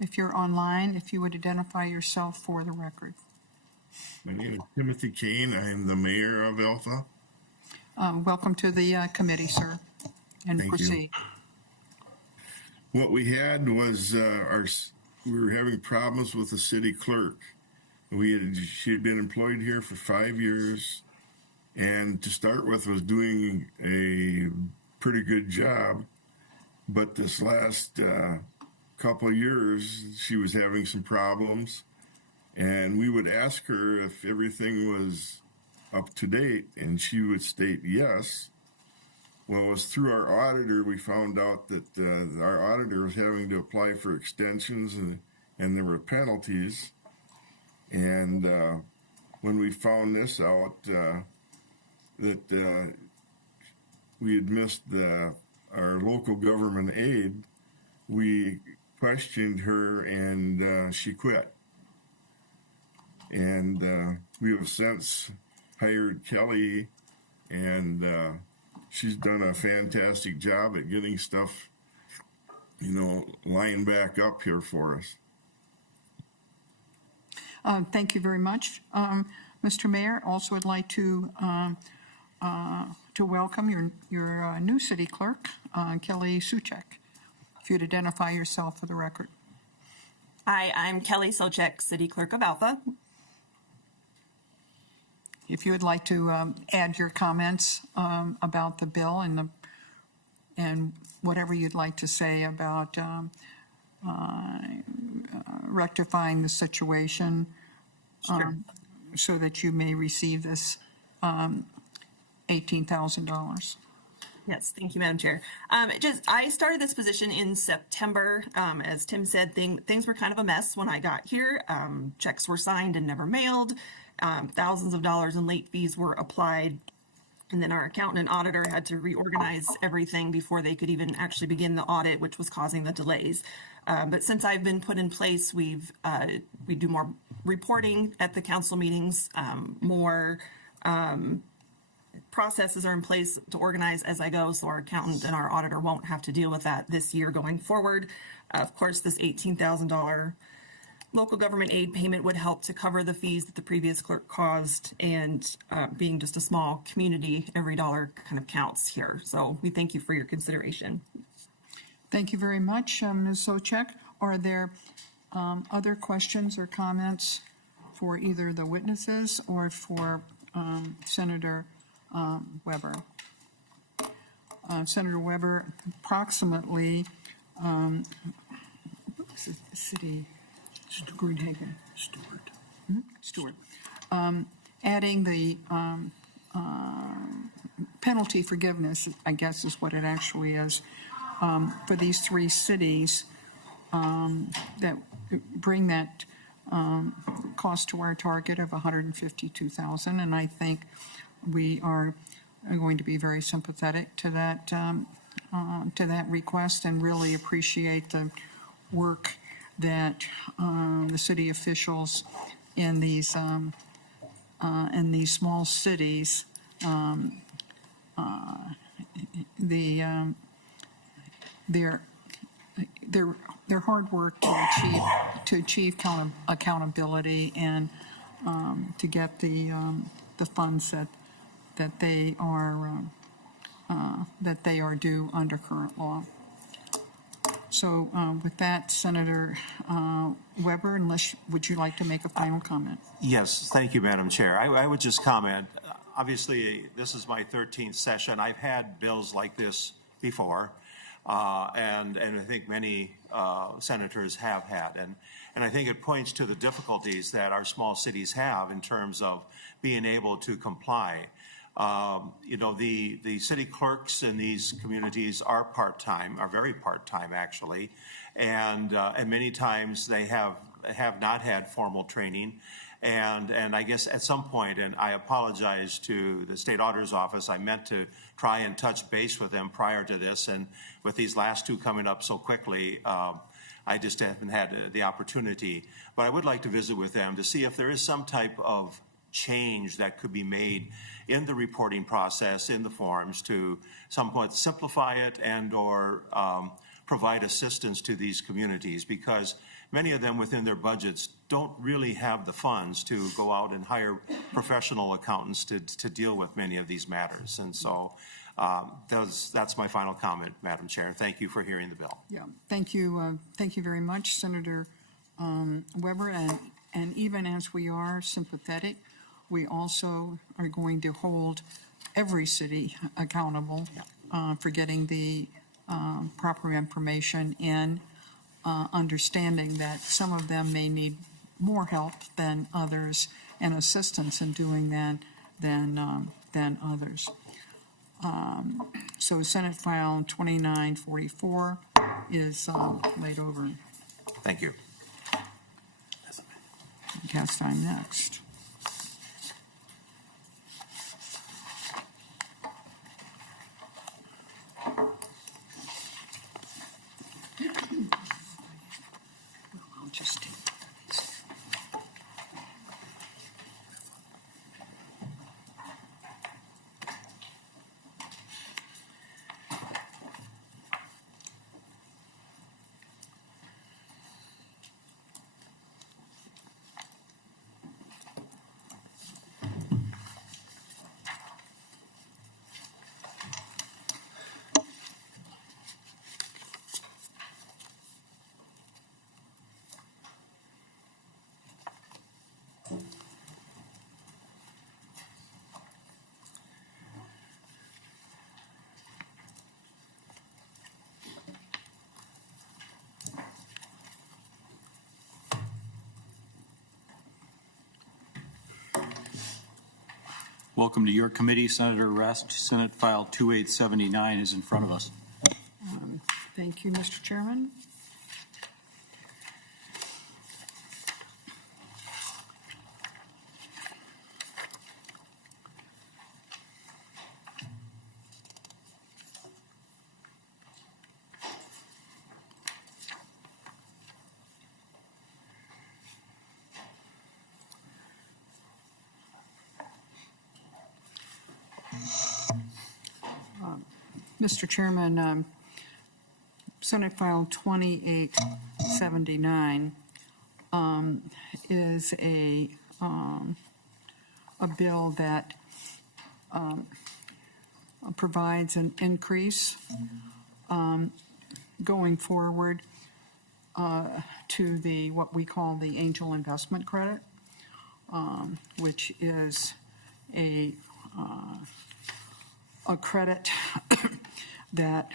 If you're online, if you would identify yourself for the record. My name is Timothy Kane. I am the mayor of Alpha. Welcome to the committee, sir, and Thank proceed. You. What we had was we were having problems with the city clerk. She had been employed here for 5 years, and to start with was doing a pretty good job. But this last couple of years, she was having some problems, and we would ask her if everything was up to date, and she would state yes. Well, it was through our auditor we found out that our auditor was having to apply for extensions, and there were penalties. And when we found this out, that we had missed our local government aid, we questioned her, and she quit. And we have since hired Kelly, and she's done a fantastic job at getting stuff, lined back up here for us. Thank you very much, Mr. Mayor. Also, would like to welcome your new city clerk, Kelly Suchek. If you'd identify yourself for the record. Hi, I'm Kelly Suchek, city clerk of Alpha. If you would like to add your comments about the bill and whatever you'd like to say about rectifying the situation, Sure. So that you may receive this $18,000. Yes, thank you, Madam Chair. I started this position in September. As Tim said, things were kind of a mess when I got here. Checks were signed and never mailed. Thousands of dollars in late fees were applied And then our accountant and auditor had to reorganize everything before they could even actually begin the audit, which was causing the delays. But since I've been put in place, we do more reporting at the council meetings, more processes are in place to organize as I go, so our accountant and our auditor won't have to deal with that this year going forward. Of course, this $18,000 local government aid payment would help to cover the fees that the previous clerk caused, and being just a small community, every dollar kind of counts here. So we thank you for your consideration. Thank you very much, Ms. Socek. Are there other questions or comments for either the witnesses or for Senator Weber? Senator Weber, approximately, what was the city? Greenhagen. Stewart. Adding the penalty forgiveness, I guess is what it actually is, for these three cities that bring that cost to our target of $152,000, and I think we are going to be very sympathetic to that request, and really appreciate the work that the city officials in these small cities, their hard work to achieve accountability and to get the funds that they are due under current law. So with that, Senator Weber, would you like to make a final comment? Yes, thank you, Madam Chair. I would just comment, obviously, this is my 13th session. I've had bills like this before, and I think many senators have had. And I think it points to the difficulties that our small cities have in terms of being able to comply. You know, the city clerks in these communities are part-time, are very part-time actually, and many times they have not had formal training, and I guess at some point, and I apologize to the state auditor's office, I meant to try and touch base with them prior to this, and with these last two coming up so quickly, I just haven't had the opportunity. But I would like to visit with them to see if there is some type of change that could be made in the reporting process, in the forms, to somewhat simplify it and or provide assistance to these communities, because many of them within their budgets don't really have the funds to go out and hire professional accountants to deal with many of these matters. And so that's my final comment, Madam Chair. Thank you for hearing the bill. Yeah, thank you very much, Senator Weber. And even as we are sympathetic, we also are going to hold every city accountable for getting the proper information in, understanding that some of them may need more help than others and assistance in doing that than others. So Senate File 2944 is laid over. Thank you. Guess I'm next. I'll just take these. Welcome to your committee, Senator Rest. Senate File 2879 is in front of us. Thank you, Mr. Chairman. Mr. Chairman, Senate File 2879 is a bill that provides an increase going forward to the what we call the angel investment credit, which is a credit that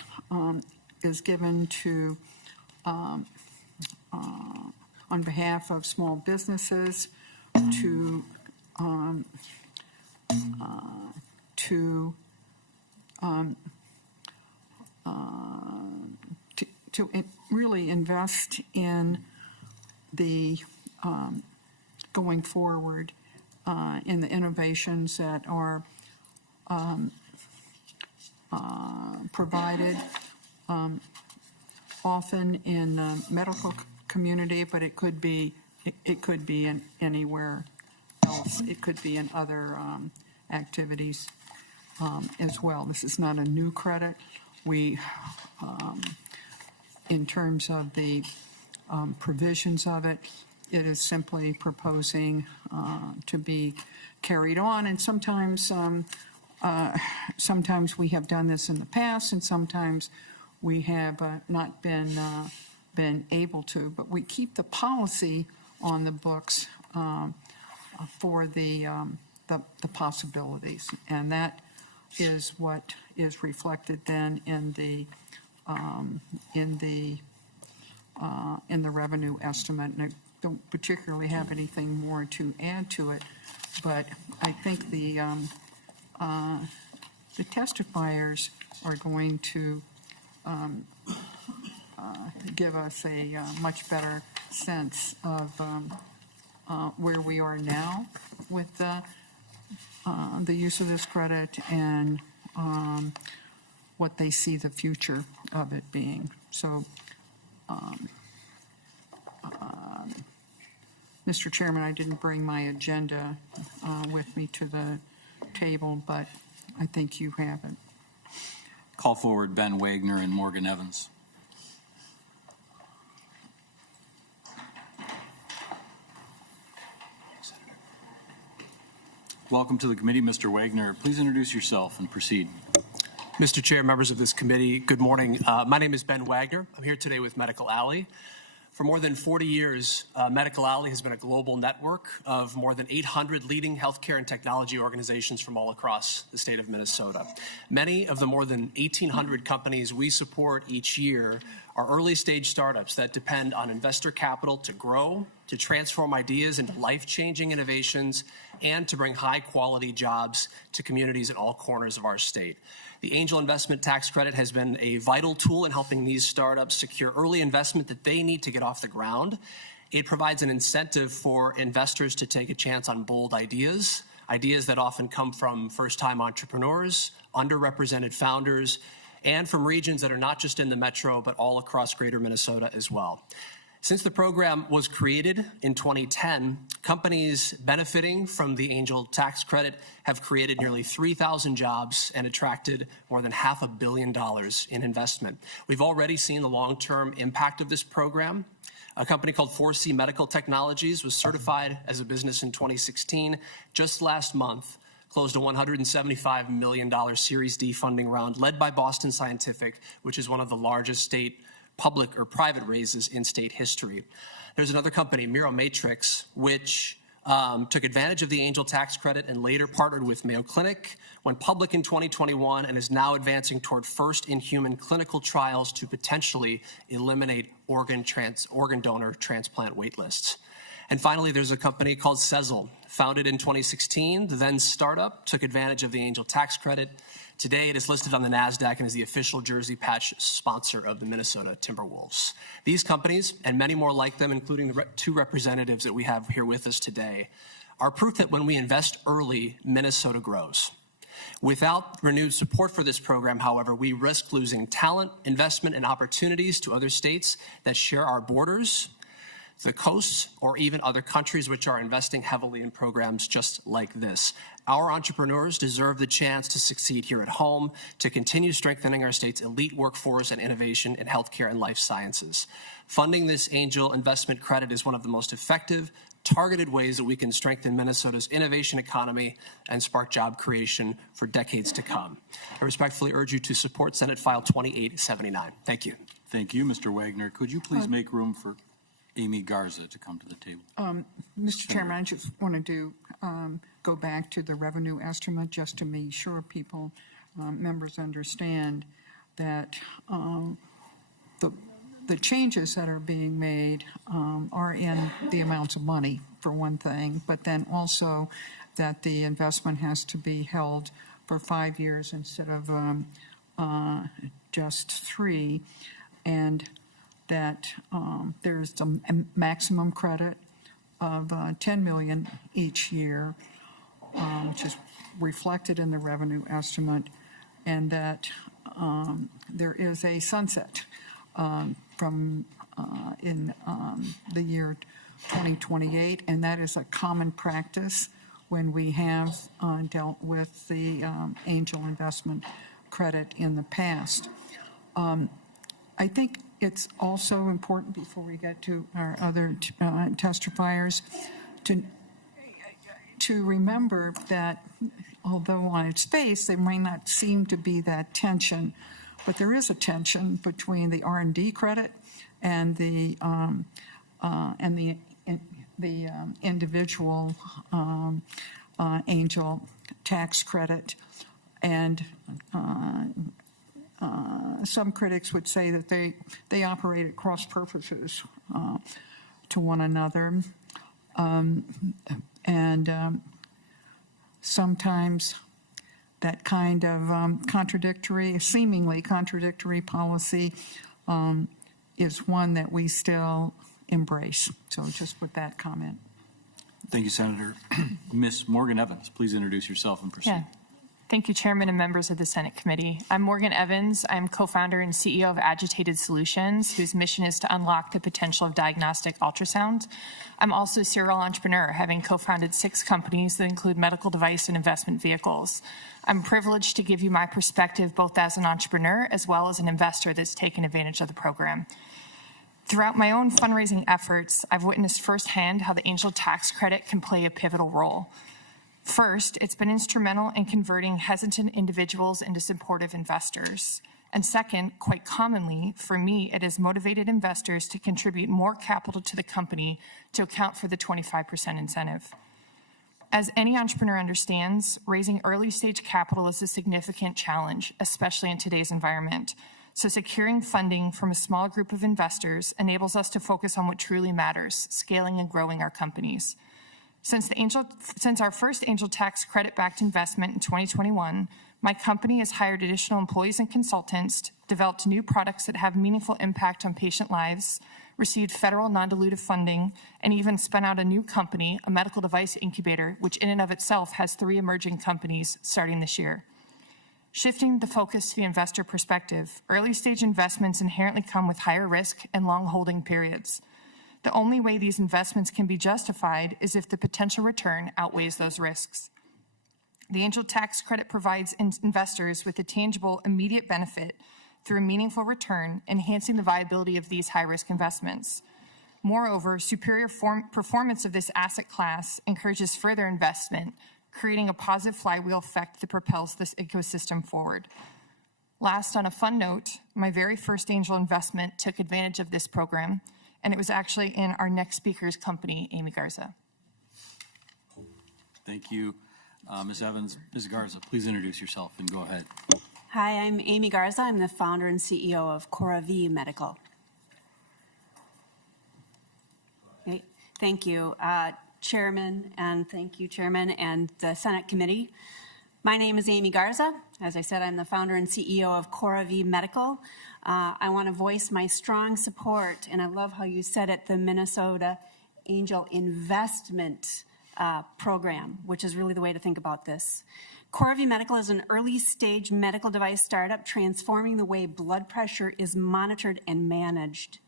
is given to on behalf of small businesses to really invest in the going forward in the innovations that are provided often in the medical community, but it could be in anywhere else. It could be in other activities as well. This is not a new credit. We, in terms of the provisions of it, it is simply proposing to be carried on, and sometimes we have done this in the past, and sometimes we have not been able to. But we keep the policy on the books for the possibilities, and that is what is reflected then in the revenue estimate. And I don't particularly have anything more to add to it, but I think the testifiers are going to give us a much better sense of where we are now with the use of this credit and what they see the future of it being. So, Mr. Chairman, I didn't bring my agenda with me to the table, but I think you have it. Call forward Ben Wagner and Morgan Evans. Welcome to the committee, Mr. Wagner. Please introduce yourself and proceed. Mr. Chair, members of this committee, good morning. My name is Ben Wagner. I'm here today with Medical Alley. For more than 40 years, Medical Alley has been a global network of more than 800 leading healthcare and technology organizations from all across the state of Minnesota. Many of the more than 1,800 companies we support each year are early-stage startups that depend on investor capital to grow, to transform ideas into life-changing innovations, and to bring high-quality jobs to communities in all corners of our state. The Angel Investment Tax Credit has been a vital tool in helping these startups secure early investment that they need to get off the ground. It provides an incentive for investors to take a chance on bold ideas that often come from first-time entrepreneurs, underrepresented founders, and from regions that are not just in the metro, but all across greater Minnesota as well. Since the program was created in 2010, companies benefiting from the Angel Tax Credit have created nearly 3,000 jobs and attracted more than $500 million in investment. We've already seen the long-term impact of this program. A company called 4C Medical Technologies was certified as a business in 2016. Just last month, closed a $175 million Series D funding round led by Boston Scientific, which is one of the largest state public or private raises in state history. There's another company, Miro Matrix, which took advantage of the Angel Tax Credit and later partnered with Mayo Clinic, went public in 2021, and is now advancing toward first-in-human clinical trials to potentially eliminate organ donor transplant wait lists. And finally, there's a company called Sezzle, founded in 2016. The then startup took advantage of the Angel Tax Credit. Today, it is listed on the NASDAQ and is the official jersey patch sponsor of the Minnesota Timberwolves. These companies, and many more like them, including the two representatives that we have here with us today, are proof that when we invest early, Minnesota grows. Without renewed support for this program, however, we risk losing talent, investment, and opportunities to other states that share our borders. the coasts, or even other countries which are investing heavily in programs just like this. Our entrepreneurs deserve the chance to succeed here at home, to continue strengthening our state's elite workforce and innovation in healthcare and life sciences. Funding this angel investment credit is one of the most effective, targeted ways that we can strengthen Minnesota's innovation economy and spark job creation for decades to come. I respectfully urge you to support Senate File 2879. Thank you. Thank you, Mr. Wagner. Could you please make room for Amy Garza to come to the table? Mr. Chairman, I just wanted to go back to the revenue estimate just to make sure people, members understand that the changes that are being made are in the amounts of money, for one thing, but then also that the investment has to be held for 5 years instead of just 3, and that there's a maximum credit of $10 million each year, which is reflected in the revenue estimate, and that there is a sunset from in the year 2028, and that is a common practice when we have dealt with the angel investment credit in the past. I think it's also important, before we get to our other testifiers, to remember that although on its face there may not seem to be that tension, but there is a tension between the R&D credit and the individual angel tax credit, and some critics would say that they operate at cross purposes to one another, and sometimes that kind of seemingly contradictory policy is one that we still embrace. So just with that comment. Thank you, Senator. Ms. Morgan Evans, please introduce yourself and proceed. Yeah. Thank you, Chairman and members of the Senate Committee. I'm Morgan Evans. I'm co-founder and CEO of Agitated Solutions, whose mission is to unlock the potential of diagnostic ultrasound. I'm also a serial entrepreneur, having co-founded 6 companies that include medical device and investment vehicles. I'm privileged to give you my perspective both as an entrepreneur as well as an investor that's taken advantage of the program. Throughout my own fundraising efforts, I've witnessed firsthand how the angel tax credit can play a pivotal role. First, it's been instrumental in converting hesitant individuals into supportive investors. And second, quite commonly, for me, it has motivated investors to contribute more capital to the company to account for the 25% incentive. As any entrepreneur understands, raising early stage capital is a significant challenge, especially in today's environment. So securing funding from a small group of investors enables us to focus on what truly matters, scaling and growing our companies. Since our first angel tax credit-backed investment in 2021, my company has hired additional employees and consultants, developed new products that have meaningful impact on patient lives, received federal non-dilutive funding, and even spun out a new company, a medical device incubator, which in and of itself has 3 emerging companies starting this year. Shifting the focus to the investor perspective, early-stage investments inherently come with higher risk and long holding periods. The only way these investments can be justified is if the potential return outweighs those risks. The angel tax credit provides investors with a tangible, immediate benefit through a meaningful return, enhancing the viability of these high-risk investments. Moreover, superior performance of this asset class encourages further investment, creating a positive flywheel effect that propels this ecosystem forward. Last, on a fun note, my very first angel investment took advantage of this program, and it was actually in our next speaker's company, Amy Garza. Thank you, Ms. Evans. Ms. Garza, please introduce yourself and go ahead. Hi, I'm Amy Garza. I'm the founder and CEO of Cora V Medical. Okay. Thank you, Chairman, and thank you, Chairman, and the Senate Committee. My name is Amy Garza. As I said, I'm the founder and CEO of Cora V Medical. I want to voice my strong support, and I love how you said it, the Minnesota Angel Investment Program, which is really the way to think about this. Cora V Medical is an early-stage medical device startup transforming the way blood pressure is monitored and managed.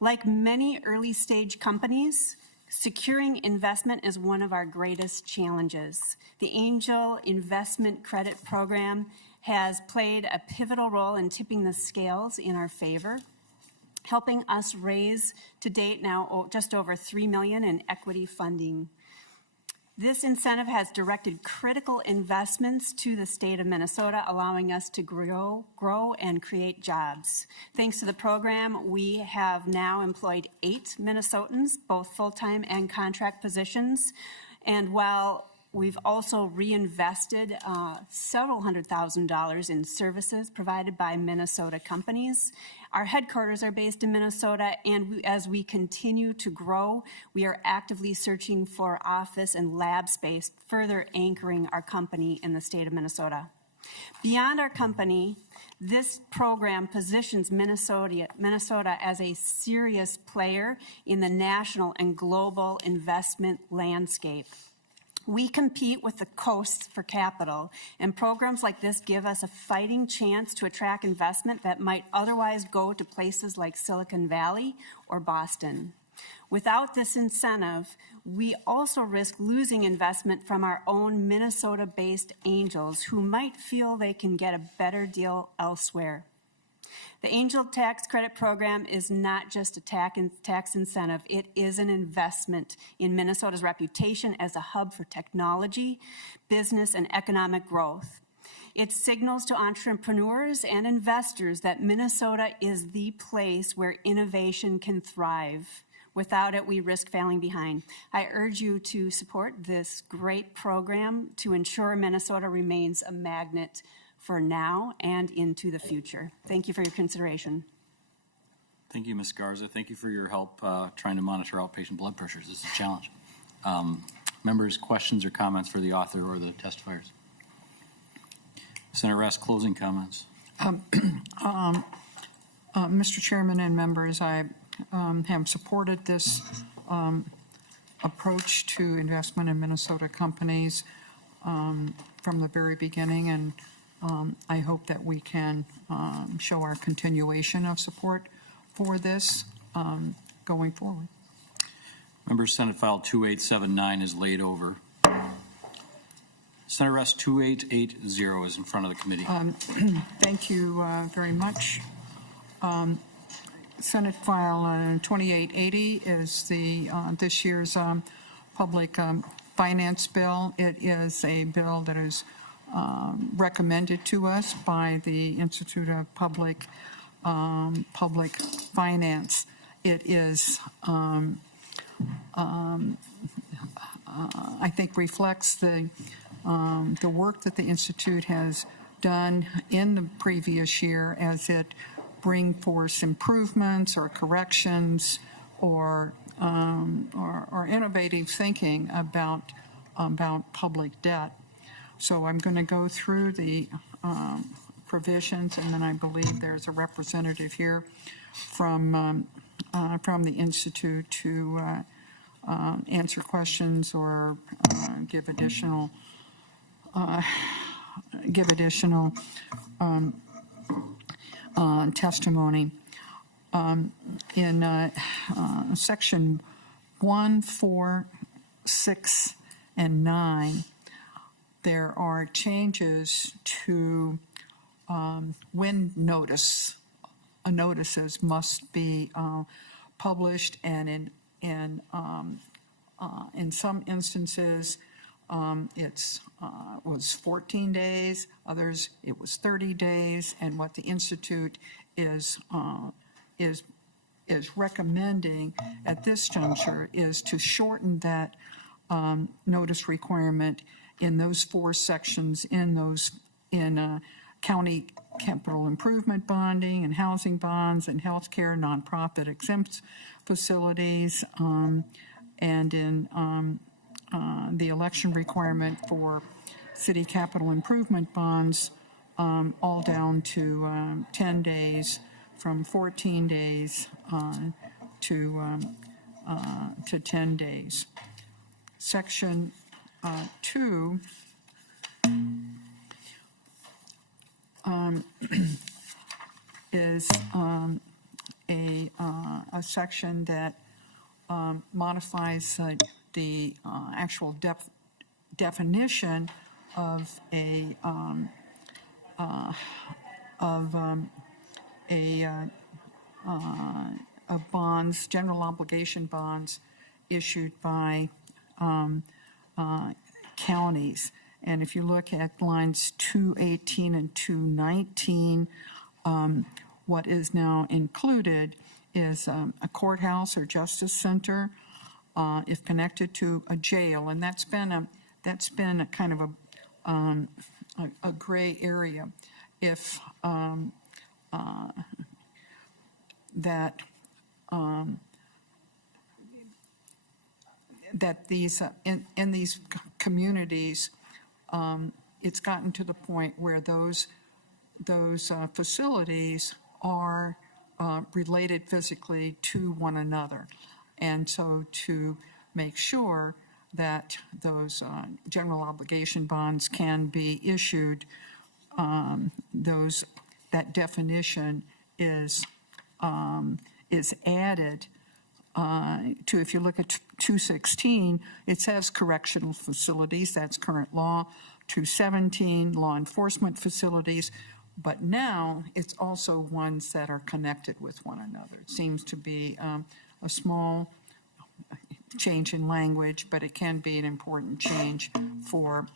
Like many early-stage companies, securing investment is one of our greatest challenges. The Angel Investment Credit Program has played a pivotal role in tipping the scales in our favor, helping us raise to date now just over $3 million in equity funding. This incentive has directed critical investments to the state of Minnesota, allowing us to grow and create jobs. Thanks to the program, we have now employed 8 Minnesotans, both full-time and contract positions. And while we've also reinvested several $100,000 in services provided by Minnesota companies. Our headquarters are based in Minnesota, and as we continue to grow, we are actively searching for office and lab space, further anchoring our company in the state of Minnesota. Beyond our company, this program positions Minnesota as a serious player in the national and global investment landscape. We compete with the coasts for capital, and programs like this give us a fighting chance to attract investment that might otherwise go to places like Silicon Valley or Boston. Without this incentive, we also risk losing investment from our own Minnesota-based angels who might feel they can get a better deal elsewhere. The Angel Tax Credit Program is not just a tax incentive, it is an investment in Minnesota's reputation as a hub for technology, business, and economic growth. It signals to entrepreneurs and investors that Minnesota is the place where innovation can thrive. Without it, we risk falling behind. I urge you to support this great program to ensure Minnesota remains a magnet for now and into the future. Thank you for your consideration. Thank you, Ms. Garza. Thank you for your help trying to monitor outpatient blood pressures. This is a challenge. Members, questions or comments for the author or the testifiers? Senator Rest, closing comments. Mr. Chairman and members, I have supported this approach to investment in Minnesota companies from the very beginning, and I hope that we can show our continuation of support for this going forward. Members, Senate File 2879 is laid over. Senator Rest, 2880 is in front of the committee. Thank you very much. Senate File 2880 is the this year's public finance bill. It is a bill that is recommended to us by the Institute of Public Finance. It is, I think, reflects the work that the Institute has done in the previous year as it bring forth improvements or corrections or innovative thinking about public debt. So I'm going to go through the provisions, and then I believe there's a representative here from the Institute to answer questions or give additional testimony. In section 1, 4, 6, and 9, there are changes to when notices must be published, and in some instances it was 14 days, others it was 30 days, and what the Institute is recommending at this juncture is to shorten that notice requirement in those 4 sections in county capital improvement bonding and housing bonds and healthcare nonprofit exempt facilities, and in the election requirement for city capital improvement bonds, all down to 10 days, from 14 days to 10 days. Section 2 is a section that modifies the actual definition of of bonds, general obligation bonds issued by counties. And if you look at lines 218 and 219, what is now included is a courthouse or justice center if connected to a jail, and that's been a kind of a gray area. If that these in these communities, it's gotten to the point where those facilities are related physically to one another, and so to make sure that those general obligation bonds can be issued, that definition is added to, if you look at 216, it says correctional facilities, that's current law. 217, law enforcement facilities, but now it's also ones that are connected with one another. It seems to be a small change in language, but it can be an important change for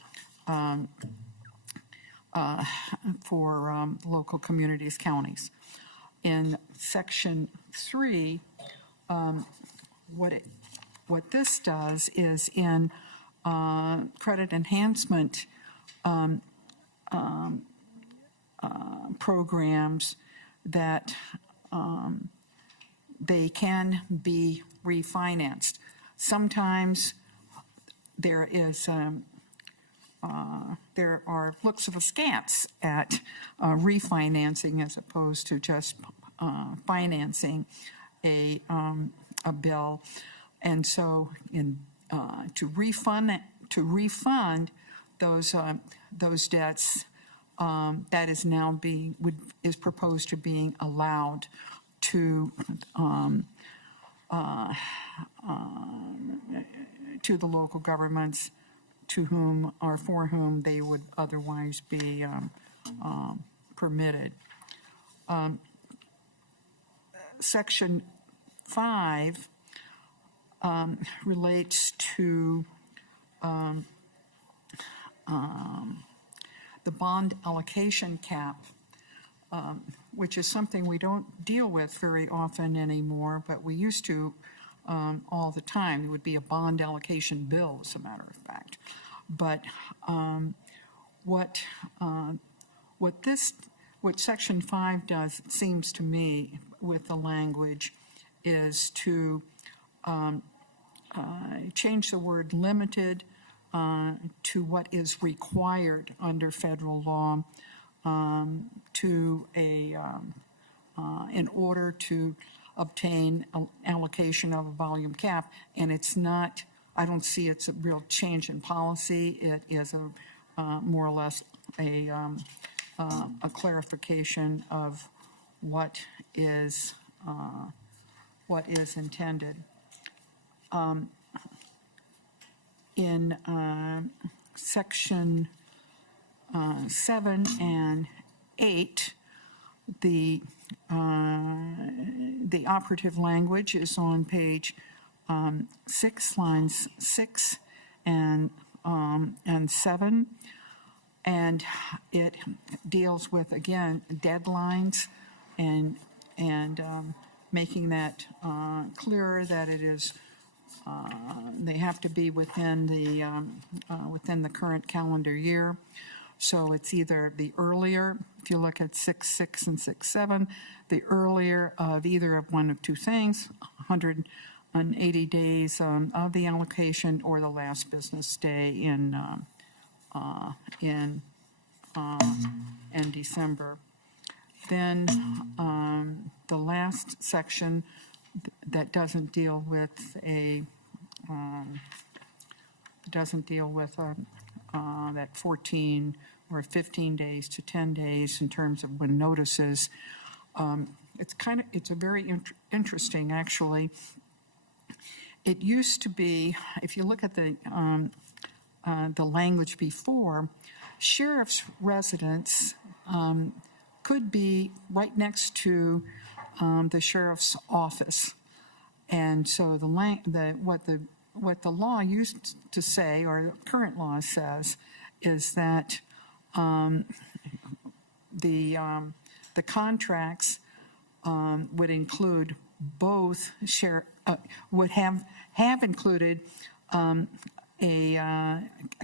local communities, counties. In section 3, what this does is in credit enhancement programs that they can be refinanced. Sometimes there are looks of askance at refinancing as opposed to just financing a bill, and so to refund those debts, that is now is proposed to being allowed to the local governments to whom or for whom they would otherwise be permitted. Section 5 relates to the bond allocation cap, which is something we don't deal with very often anymore, but we used to all the time. It would be a bond allocation bill, as a matter of fact. But what Section 5 does, it seems to me, with the language, is to change the word limited to what is required under federal law to in order to obtain allocation of a volume cap. And it's not, I don't see it's a real change in policy. It is more or less a clarification of what is intended. In section 7 and 8, the operative language is on page 6, lines 6 and 7, and it deals with, again, deadlines and making that clearer that it is they have to be within the current calendar year. So it's either the earlier, if you look at 6.6 and 6.7, the earlier of either of one of two things, 180 days of the allocation, or the last business day in December. Then the last section that doesn't deal with that 14 or 15 days to 10 days in terms of when notices it's a very interesting, actually. It used to be, if you look at the language before, sheriff's residence could be right next to the sheriff's office. And so what the law used to say, or the current law says, is that the contracts would include both would have included a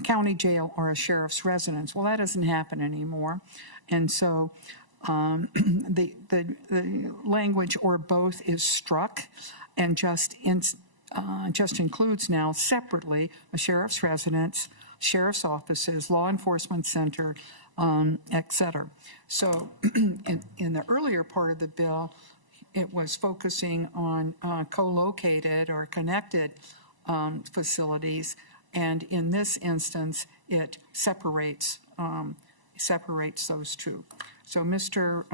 county jail or a sheriff's residence. Well, that doesn't happen anymore, and so the language "or both" is struck, and just includes now separately a sheriff's residence, sheriff's offices, law enforcement center, et cetera. So in the earlier part of the bill, it was focusing on co-located or connected facilities, and in this instance, it separates those two. So, Mr.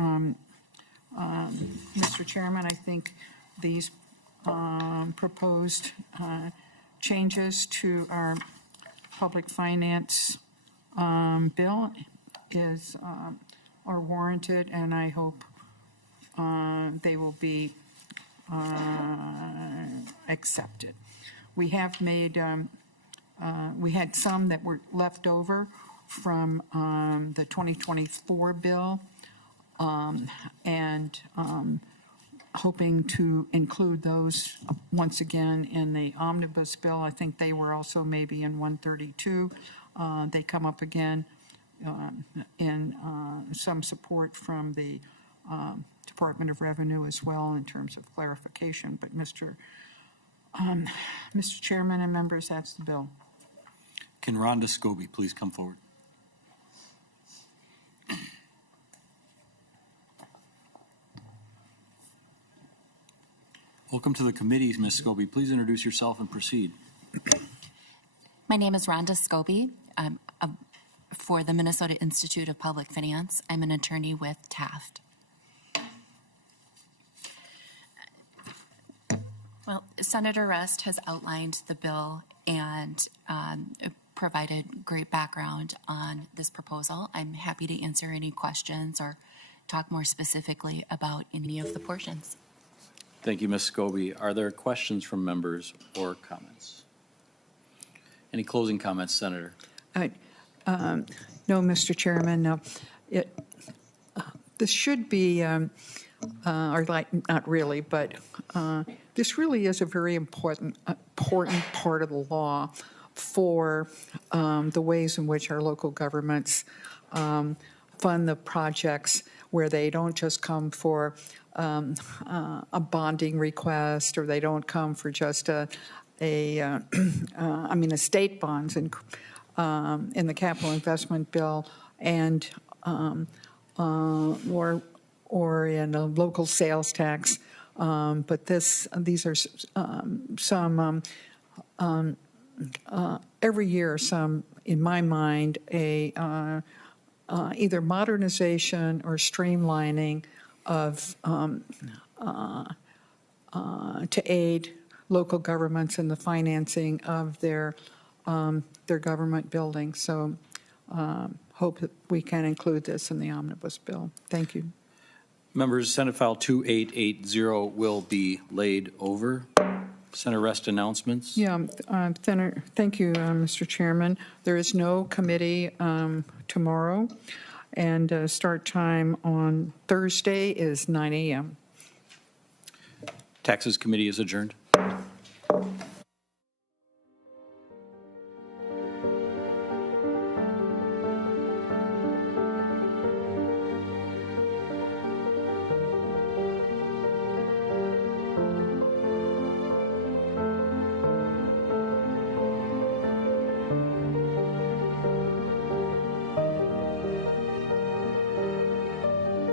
Chairman, I think these proposed changes to our public finance bill are warranted, and I hope they will be accepted. We have made, we had some that were left over from the 2024 bill, and hoping to include those once again in the omnibus bill. I think they were also maybe in 132. They come up again in some support from the Department of Revenue as well in terms of clarification. But Mr. Chairman and members, that's the bill. Can Rhonda Scobie please come forward? Welcome to the committee, Ms. Scobie. Please introduce yourself and proceed. My name is Rhonda Scobie. I'm for the Minnesota Institute of Public Finance. I'm an attorney with Taft. Well, Senator Rest has outlined the bill and provided great background on this proposal. I'm happy to answer any questions or talk more specifically about any of the portions. Thank you, Ms. Scobie. Are there questions from members or comments? Any closing comments, Senator? No, Mr. Chairman. No. This should be, or like not really, but this really is a very important part of the law for the ways in which our local governments fund the projects, where they don't just come for a bonding request, or they don't come for just estate bonds in the capital investment bill, and or in a local sales tax. But these are some every year, some, in my mind, either modernization or streamlining of to aid local governments in the financing of their government buildings. So hope that we can include this in the omnibus bill. Thank you. Members, Senate File 2880 will be laid over. Senator Rest announcements. Yeah, Senator, thank you, Mr. Chairman. There is no committee tomorrow, and start time on Thursday is 9 a.m. Taxes Committee is adjourned.